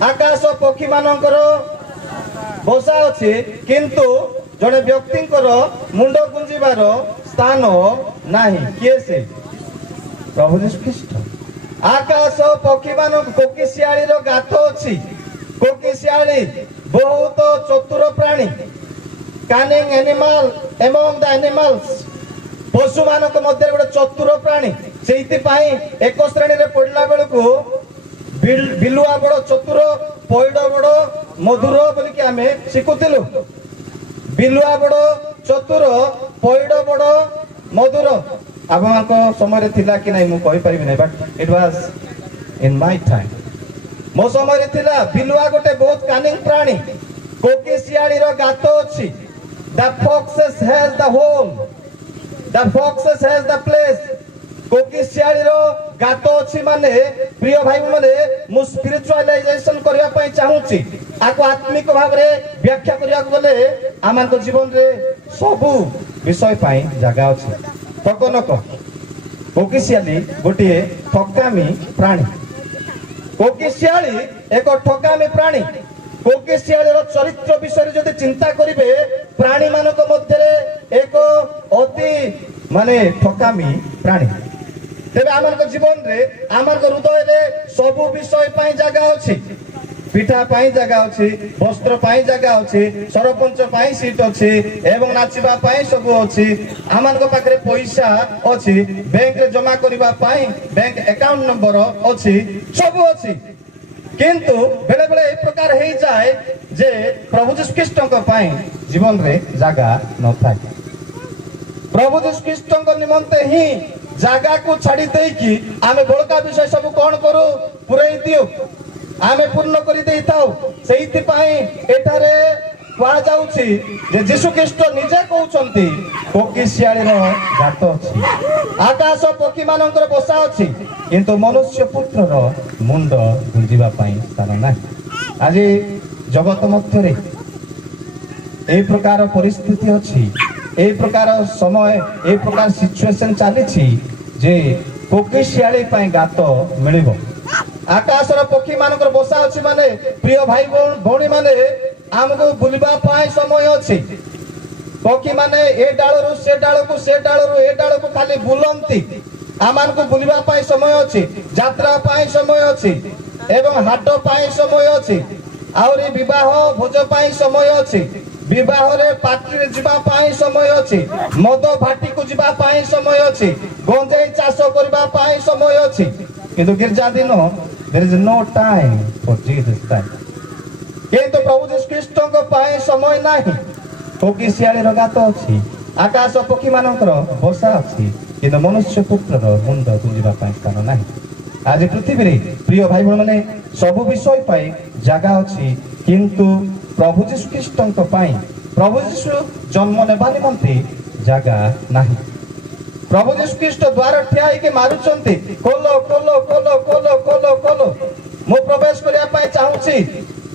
आकाश पक्षी मानकर बसा अछि किंतु जने व्यक्तिंकर मुंड गुंजिबार स्थान नाही किए से प्रभु यीशु ख्रीष्ट आकाश पक्षी मान कोकिसियाळी रो गाथ अछि कोकिसियाळी बहुत चतुर प्राणी कानिंग एनिमल एमंग द एनिमल्स पशु मानक मध्य गोटे चतुर प्राणी सेहिति पई एक श्रेणी रे पडला बेलकू बिलुआ बड़ चतुर पैड बड़ मधुर बोली कि आमे शिखुतिलु बिलुआ बड़ चतुर पैड बड़ मधुर आपमानको समय रे थिला कि नै मु कहि परिबि नै but it was in my time मो समय रे थिला बिलुआ गोटे बहुत कानिंग प्राणी कोकिसियाळी रो गातो अछि the foxes has the hole the foxes has the place कोकिसियाळी रो गातो अछि माने प्रिय भाई माने मु स्पिरिचुअलाइजेशन करिया पई चाहूची आको आत्मिक भाव रे व्याख्या करिया गले आमान को जीवन रे सबु विषय पई जागा अछि तकनक कोकिसियाळी गोटिए ठकामी प्राणी कोकिसियाळी एक ठकामी प्राणी कोकिसियाळीर चरित्र विषय जदि चिंता करिवे प्राणी मानक मध्य एक अति माने ठकामी प्राणी तेबे आमर जीवन रे आमर हृदय रे सब विषय पई जगह अछि पिठा पई जगह अछि वस्त्र पई जगह अछि सरपंच पई सीट अछि एवं नाचिबा पई सब अछि आमन को पाखरे पैसा अछि बैंक रे जमा करिबा पई बैंक अकाउंट नंबर अछि सब अछि किंतु बेले बेले ए प्रकार हे जाए जे प्रभु यीशु ख्रीष्ट को पाई जीवन रे जागा न थाए प्रभु यीशु ख्रीष्ट को निमंते ही जागा को छाड़ी दे कि आमे बड़का विषय सब कोन करू पुरई दियो आमे पूर्ण करि देई थाउ सेहिति पाई एठारे पा जाउछि जे यीशु ख्रीष्ट निजे कहउचंती कोकिसियाळी रो गात अछि आकाश पक्षी मानकर बसा अछि किंतु मनुष्य पुत्र रो मुंड गुंजिबा पई स्थान नाही आज जगत मध्य रे এই প্রকার পরিস্থিতি অছি, এই প্রকার সময়, এই প্রকার সিচুয়েশন চালিছি যে কোকিশিয়াଳି ପାଇଁ ଗାତ ମିଳିବ। ଆକାଶର ପକ୍ଷୀ ମାନଙ୍କର ବସା ଅଛି ମାନେ ପ୍ରିୟ ଭାଇ ଭଉଣୀ ମାନେ ଆମକୁ ବୁଲିବା ପାଇଁ ସମୟ ଅଛି। ପକ୍ଷୀ ମାନେ ଏ ଡାଳରୁ ସେ ଡାଳକୁ, ସେ ଡାଳରୁ ଏ ଡାଳକୁ ଖାଲି ବୁଲନ୍ତି। ଆମମାନଙ୍କୁ ବୁଲିବା ପାଇଁ ସମୟ ଅଛି, ଯାତ୍ରା ପାଇଁ ସମୟ ଅଛି ଏବଂ ହାଟ ପାଇଁ ସମୟ ଅଛି, ଆହୁରି ବିବାହ ଭୋଜ ପାଇଁ ସମୟ ଅଛି, ବିବାହରେ ପାର୍ଟିରେ ଯିବା ପାଇଁ ସମୟ ଅଛି, ମଦ ଭାଟିକୁ ଯିବା ପାଇଁ ସମୟ ଅଛି, ଗଞ୍ଜେଇ ଚାଷ କରିବା ପାଇଁ ସମୟ ଅଛି। କିନ୍ତୁ ଗିର୍ଜା ଦିନ there is no time for Jesus time। କିନ୍ତୁ ପ୍ରଭୁ ଯୀଶୁ ଖ୍ରୀଷ୍ଟଙ୍କ ପାଇଁ ସମୟ ନାହିଁ। କୋକିଶିଆଳିର ଗାତ ଅଛି, ଆକାଶ ପକ୍ଷୀ ମାନଙ୍କର ବସା ଅଛି, କିନ୍ତୁ ମନୁଷ୍ୟ ପୁତ୍ରର ମୁଣ୍ଡ ଗୁଞ୍ଜିବା ପାଇଁ ସ୍ଥାନ ନାହିଁ। ଆଜି ପୃଥିବୀରେ ପ୍ରିୟ ଭାଇ ଭଉଣୀମାନେ ସବୁ ବିଷୟ ପାଇଁ ଜାଗା ଅଛି, କିନ୍ତୁ ପ୍ରଭୁ ଯୀଶୁ ଖ୍ରୀଷ୍ଟଙ୍କ ପାଇଁ, ପ୍ରଭୁ ଯୀଶୁ ଜନ୍ମ ନେବା ନିମନ୍ତେ ଜାଗା ନାହିଁ। ପ୍ରଭୁ ଯୀଶୁ ଖ୍ରୀଷ୍ଟ ଦ୍ୱାର ଠିଆ ହେଇକି ମାରୁଛନ୍ତି, ଖୋଲ ଖୋଲ ଖୋଲ ଖୋଲ ଖୋଲ ଖୋଲ, ମୁଁ ପ୍ରବେଶ କରିବା ପାଇଁ ଚାହୁଁଛି।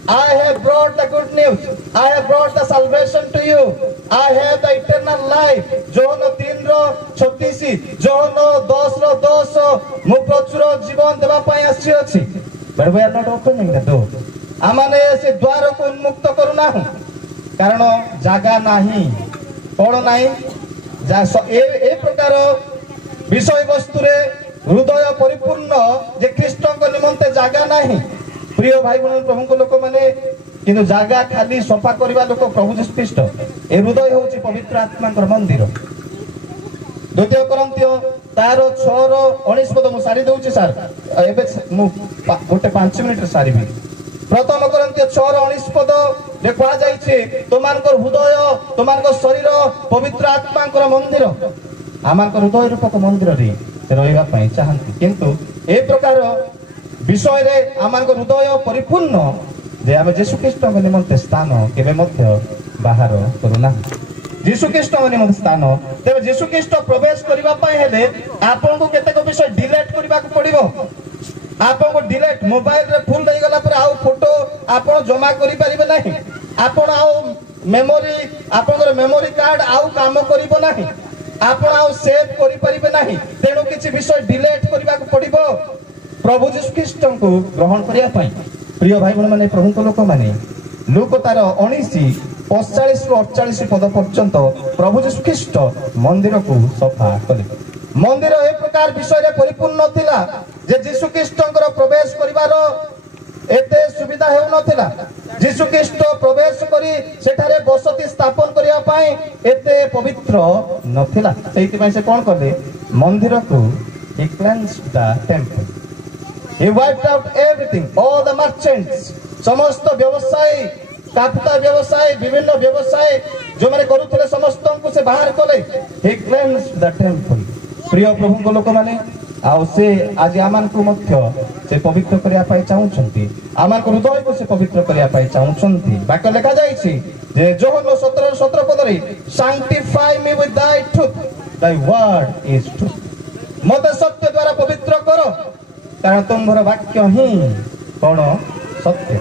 I have brought the good news, I have brought the salvation to you, I have the eternal life। ଯୋହନ 3:36, ଯୋହନ 10:10, ମୁଁ ପ୍ରଚୁର ଜୀବନ ଦେବା ପାଇଁ ଆସିଅଛି। But we are not opening the door। ଆମମାନେ ସେ ଦ୍ୱାରକୁ ଉନ୍ମୁକ୍ତ କରୁନାହୁଁ, କାରଣ ଜାଗା ନାହିଁ। କଣ ନାହିଁ? ଏ ପ୍ରକାର ବିଷୟବସ୍ତୁରେ ହୃଦୟ ପରିପୂର୍ଣ୍ଣ ଯେ ଖ୍ରୀଷ୍ଟଙ୍କ ନିମନ୍ତେ ଜାଗା ନାହିଁ। ପ୍ରିୟ ଭାଇ ଭଉଣୀ ପ୍ରଭୁଙ୍କ ଲୋକମାନେ, କିନ୍ତୁ ଜାଗା ଖାଲି ସଫା କରିବା ଲୋକ ପ୍ରଭୁ ଯୀଶୁ ଖ୍ରୀଷ୍ଟ। ଏ ହୃଦୟ ହେଉଛି ପବିତ୍ର ଆତ୍ମାଙ୍କର ମନ୍ଦିର। 2 Corinthians 6:19 ମୁଁ ସାରି ଦଉଛି ସାର୍, ଏବେ ମୁଁ ଗୋଟେ 5 ମିନିଟରେ ସାରିବି। 1 Corinthians 6:19 କୁହାଯାଇଛି, ତୁମମାନଙ୍କର ହୃଦୟ, ତୁମମାନଙ୍କର ଶରୀର ପବିତ୍ର ଆତ୍ମାଙ୍କର ମନ୍ଦିର। ଆମମାନଙ୍କର ହୃଦୟ ରୂପକ ମନ୍ଦିରରେ ସେ ରହିବା ପାଇଁ ଚାହାନ୍ତି, କିନ୍ତୁ ଏ ପ୍ରକାର ବିଷୟରେ ଆମମାନଙ୍କ ହୃଦୟ ପରିପୂର୍ଣ୍ଣ ଯେ ଆମେ ଯୀଶୁ ଖ୍ରୀଷ୍ଟଙ୍କ ନିମନ୍ତେ ସ୍ଥାନ କେବେ ମଧ୍ୟ ବାହାର କରୁନାହିଁ। ଯୀଶୁ ଖ୍ରୀଷ୍ଟଙ୍କ ନିମନ୍ତେ ସ୍ଥାନ, ତେବେ ଯୀଶୁ ଖ୍ରୀଷ୍ଟ ପ୍ରବେଶ କରିବା ପାଇଁ ହେଲେ ଆପଣଙ୍କୁ କେତେକ ବିଷୟ ଡିଲେଟ୍ କରିବାକୁ ପଡିବ। ଆପଣଙ୍କୁ ଡିଲେଟ୍, ମୋବାଇଲରେ ଫୁଲ ହେଇଗଲା ପରେ ଆଉ ଫଟୋ ଆପଣ ଜମା କରିପାରିବେ ନାହିଁ। ଆପଣ ଆଉ ମେମୋରି, ଆପଣଙ୍କର ମେମୋରି କାର୍ଡ ଆଉ କାମ କରିବ ନାହିଁ, ଆପଣ ଆଉ ସେଭ୍ କରିପାରିବେ ନାହିଁ। ତେଣୁ କିଛି ବିଷୟ ଡିଲେଟ୍ କରିବାକୁ ପଡିବ ପ୍ରଭୁ ଯୀଶୁ ଖ୍ରୀଷ୍ଟଙ୍କୁ ଗ୍ରହଣ କରିବା ପାଇଁ। ପ୍ରିୟ ଭାଇ ଭଉଣୀ ମାନେ, ପ୍ରଭୁଙ୍କ ଲୋକମାନେ, ଲୁକ 19:45-48 ପଦ ପର୍ଯ୍ୟନ୍ତ ପ୍ରଭୁ ଯୀଶୁ ଖ୍ରୀଷ୍ଟ ମନ୍ଦିରକୁ ସଫା କଲେ। ମନ୍ଦିର ଏ ପ୍ରକାର ବିଷୟରେ ପରିପୂର୍ଣ୍ଣ ଥିଲା ଯେ ଯୀଶୁ ଖ୍ରୀଷ୍ଟଙ୍କର ପ୍ରବେଶ କରିବାର ଏତେ ସୁବିଧା ହେଉନଥିଲା। ଯୀଶୁ ଖ୍ରୀଷ୍ଟ ପ୍ରବେଶ କରି ସେଠାରେ ବସତି ସ୍ଥାପନ କରିବା ପାଇଁ ଏତେ ପବିତ୍ର ନଥିଲା। ସେଇଥିପାଇଁ ସେ କଣ କଲେ? ମନ୍ଦିରକୁ he cleansed the temple, he wiped out everything, all the merchants, ସମସ୍ତ ବ୍ୟବସାୟୀ, କାପ୍ତା ବ୍ୟବସାୟୀ, ବିଭିନ୍ନ ବ୍ୟବସାୟୀ ଯେଉଁମାନେ କରୁଥିଲେ ସମସ୍ତଙ୍କୁ ସେ ବାହାର କଲେ। he cleansed the temple। ପ୍ରିୟ ପ୍ରଭୁଙ୍କ ଲୋକମାନେ, ଆଉ ସେ ଆଜି ଆମମାନଙ୍କୁ ମଧ୍ୟ ସେ ପବିତ୍ର କରିବା ପାଇଁ ଚାହୁଁଛନ୍ତି, ଆମମାନଙ୍କ ହୃଦୟକୁ ସେ ପବିତ୍ର କରିବା ପାଇଁ ଚାହୁଁଛନ୍ତି। ବାକ୍ୟ ଲେଖାଯାଇଛି ଯେ ଯୋହନ 17:17 ପଦରେ, sanctify me with thy truth, thy word is truth। ମତେ ସତ୍ୟ ଦ୍ୱାରା ପବିତ୍ର କର, କାରଣ ତୁମର ବାକ୍ୟ ହିଁ କଣ? ସତ୍ୟ।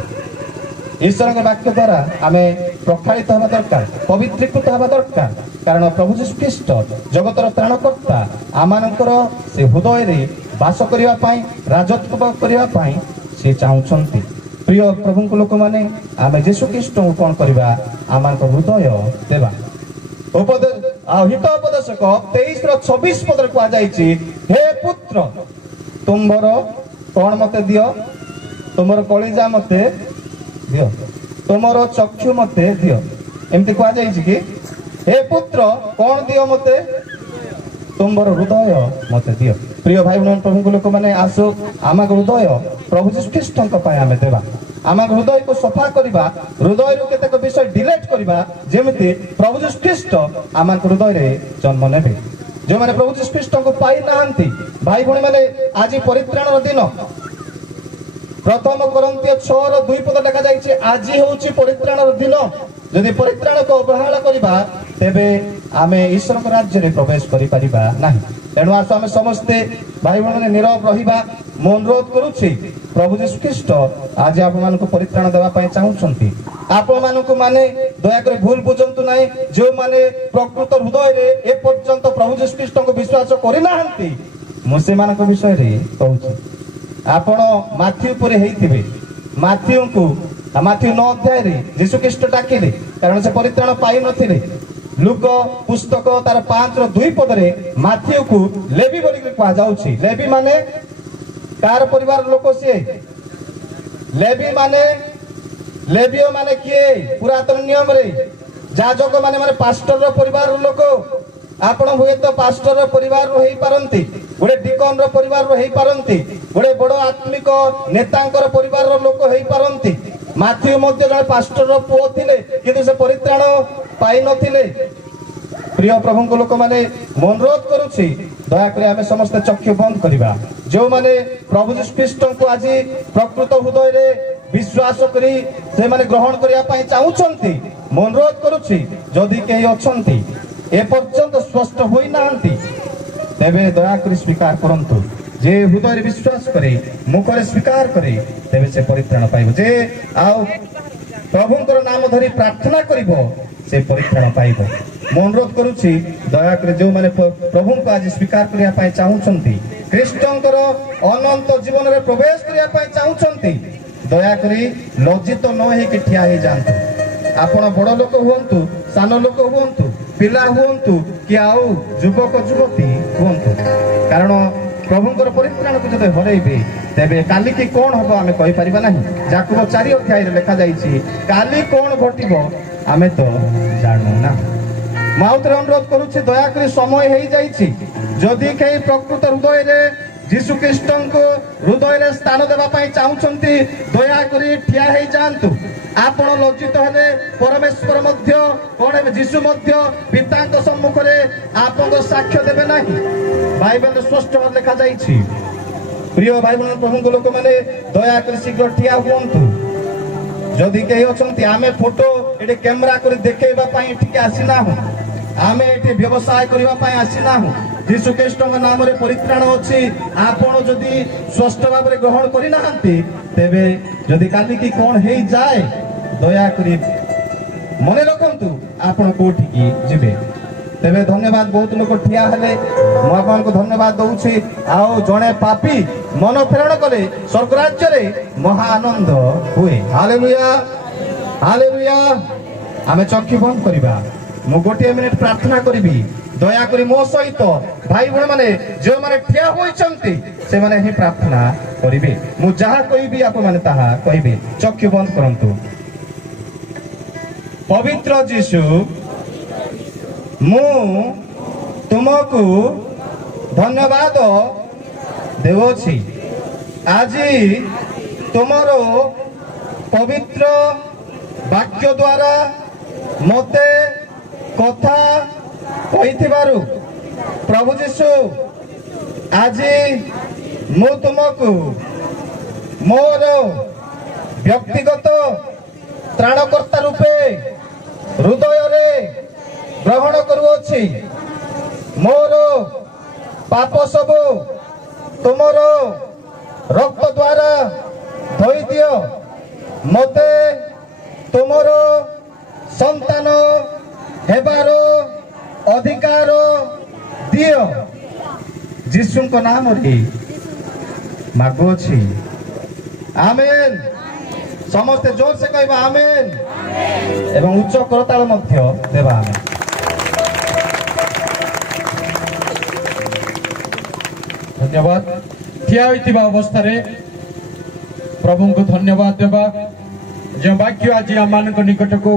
ଈଶ୍ୱରଙ୍କ ବାକ୍ୟ ଦ୍ୱାରା ଆମେ ପ୍ରକ୍ଷାଳିତ ହେବା ଦରକାର, ପବିତ୍ରୀକୃତ ହେବା ଦରକାର, କାରଣ ପ୍ରଭୁ ଯୀଶୁ ଖ୍ରୀଷ୍ଟ ଜଗତର ତ୍ରାଣକର୍ତ୍ତା ଆମମାନଙ୍କର ସେ ହୃଦୟରେ ବାସ କରିବା ପାଇଁ, ରାଜତ୍ୱ କରିବା ପାଇଁ ସେ ଚାହୁଁଛନ୍ତି। ପ୍ରିୟ ପ୍ରଭୁଙ୍କ ଲୋକମାନେ, ଆମେ ଯୀଶୁ ଖ୍ରୀଷ୍ଟଙ୍କୁ କଣ କରିବା? ଆମମାନଙ୍କ ହୃଦୟ ଦେବା। ଆଉ ହିତ ଉପଦେଶକ 23:26 ପଦରେ କୁହାଯାଇଛି, ହେ ପୁତ୍ର, ତୁମର କଣ ମତେ ଦିଅ? ତୁମର କଳିଜା ମତେ ଦିଅ, ତୁମର ଚକ୍ଷୁ ମତେ ଦିଅ। ଏମିତି କୁହାଯାଇଛି କି, ହେ ପୁତ୍ର କଣ ଦିଅ ମତେ? ତୁମର ହୃଦୟ ମତେ ଦିଅ। ପ୍ରିୟ ଭାଇ ଭଉଣୀ ପ୍ରଭୁଙ୍କ ଲୋକମାନେ, ଆସୁ ଆମ ହୃଦୟ ପ୍ରଭୁ ଯୀଶୁ ଖ୍ରୀଷ୍ଟଙ୍କ ପାଇଁ ଆମେ ଦେବା। ଆମ ହୃଦୟକୁ ସଫା କରିବା, ହୃଦୟରୁ କେତେକ ବିଷୟ ଡିଲେଟ୍ କରିବା, ଯେମିତି ପ୍ରଭୁ ଯୀଶୁ ଖ୍ରୀଷ୍ଟ ଆମ ହୃଦୟରେ ଜନ୍ମ ନେବେ। ଯେଉଁମାନେ ପ୍ରଭୁ ଯୀଶୁ ଖ୍ରୀଷ୍ଟଙ୍କୁ ପାଇନାହାନ୍ତି, ଭାଇ ଭଉଣୀ ମାନେ, ଆଜି ପରିତ୍ରାଣର ଦିନ। 1 Corinthians 6:2 ପଦ ଲେଖାଯାଇଛି, ଆଜି ହେଉଛି ପରିତ୍ରାଣର ଦିନ। ଯଦି ପରିତ୍ରାଣକୁ ଅବହେଳା କରିବା तेबे आमे ईश्वर राज्य रे प्रवेश करि परिबा नाही। तेणु आसो आमे समस्ते भाई बहन नीरव रहिबा। मो अनुरोध करूछि प्रभु यीशु ख्रीष्ट आज आपण मानको परित्राण देबा पई चाहुछंती। आपण मानको माने दया करे भूल बुझंतु नाही। जो माने प्रकृत हृदय रे ए पर्यंत प्रभु यीशु ख्रीष्ट को विश्वास करि नाहंती मो से मानको विषय रे कहूछि। आपण माथ्यू परे हेइथिबे। माथ्यू को माथ्यू 9 अध्याय रे यीशु ख्रीष्ट डाकिले कारण से परित्राण पाई नथिले। लूक पुस्तक तार 5:2 पदरे माथ्यू को लेवी बोली कहा जाउछि। लेवी माने कार परिवार लोक से लेवी माने लेवियो माने किए पुरातन नियम रे जाजक माने माने पास्टर रो परिवार लोक। आपण हुए तो पास्टर रो परिवार रो हेई पारंती गोटे डिकन रो परिवार रो हेई पारंती गोटे बड़ आत्मिक नेतांकर परिवार रो लोक हेई पारंती। माथ्यू मध्ये जने पास्टर रो पुओ थिले किंतु से परित्राण पाई नथिले। प्रिय प्रभु को लोक माने अनुरोध करूछि दया करे आमे समस्त चक्षु बंद करिबा। जो माने प्रभु यीशु ख्रीष्ट को आज प्रकृत हृदय रे विश्वास करी से माने ग्रहण करिया पई चाहुछंती अनुरोध करूछि जदि केही अछंती ए पर्यंत स्पष्ट होई नाहंती तेबे दया करी स्वीकार करंतु। जे हृदय रे विश्वास करे मुख रे स्वीकार करे तेबे से परित्राण पाइबो। जे आउ प्रभुंकर नाम धरी प्रार्थना करिवो से परित्राण पाइबो। मो अनुरोध करूछि दया करे जो माने प्रभु को आज स्वीकार करिया पई चाहुछंती ख्रीष्टंकर अनंत जीवन रे प्रवेश करिया पई चाहुछंती दया करी लज्जित न हे कि ठिया हे जानतु। आपण बड़ लोक हुंतु सान लोक हुंतु पिला हुंतु कि आउ युवक युवती हुंतु कारण प्रभुंकर परित्राण को जदि हरैबे तेबे काली की कोन हबो आमे कहि परिबा नाही। याकूब 4 अध्याय रे लिखा जाईछि काली कोन घटिबो आमे तो जानु ना। माउतरे अनुरोध करूछि दया करी समय हेई जाईछि जदि केही प्रकृत हृदय रे यीशु ख्रीष्ट को हृदय रे स्थान देबा पई चाहुछंती दया करी ठिया हेई जानतु। आपण लज्जित हेले परमेश्वर मध्य कोन यीशु मध्य पितांक सम्मुख रे आपन साक्ष्य देबे नाही। बाइबल स्पष्ट भाव लिखा जाईछि। प्रिय भाई बहन प्रभु को लोक माने दया कर शीघ्र ठिया हुंतु। जदि केही अछंती आमे फोटो एटे कैमरा करी देखेबा पई ठीक आसीना हूं आमे एटे व्यवसाय करबा पई आसीना हूं। यीशु ख्रीष्ट नाम रे परित्राण अछि। आपण जदि स्पष्ट भाव रे ग्रहण करि नाहंती तेबे जदि काली की कोन हेई जाय दया करी मने रखंतु आपण कोठी की जिबे। तेबे धन्यवाद बहुत लोक ठिया हेले मो आपन को धन्यवाद दउछि। आउ जणे पापी मन फेरण कले स्वर्ग राज्य रे महा आनंद हुए। Hallelujah hallelujah. आमे चक्षु बंद करिबा। मो गोटे मिनिट प्रार्थना करिबी दया करी मो सहित भाई बहन माने जो माने ठिया होइछंती से माने ही प्रार्थना करिबे। मु जहा कहिबी आप माने ताहा कहिबे। चक्षु बंद करंतु। पवित्र यीशु मु तुमको धन्यवाद देवछि आज तुमरो पवित्र वाक्य द्वारा मते कथा कहिथिबारु प्रभु यीशु आज मु तुमको मोर व्यक्तिगत त्राणकर्ता रूपे हृदय रे ग्रहण करुछि। मोर पाप सब तुमर रक्त द्वारा धोई दियो। मते तुमर संतान हेबार अधिकार दियो। यीशु को नाम रे मागुछि। आमेन। समस्ते जोर से कहबा आमेन एवं उच्च करताल मध्य देबा आमेन। धन्यवाद। ठिया होइतिबा अवस्था रे प्रभु को धन्यवाद देबा। जो वाक्य आज आम निकट को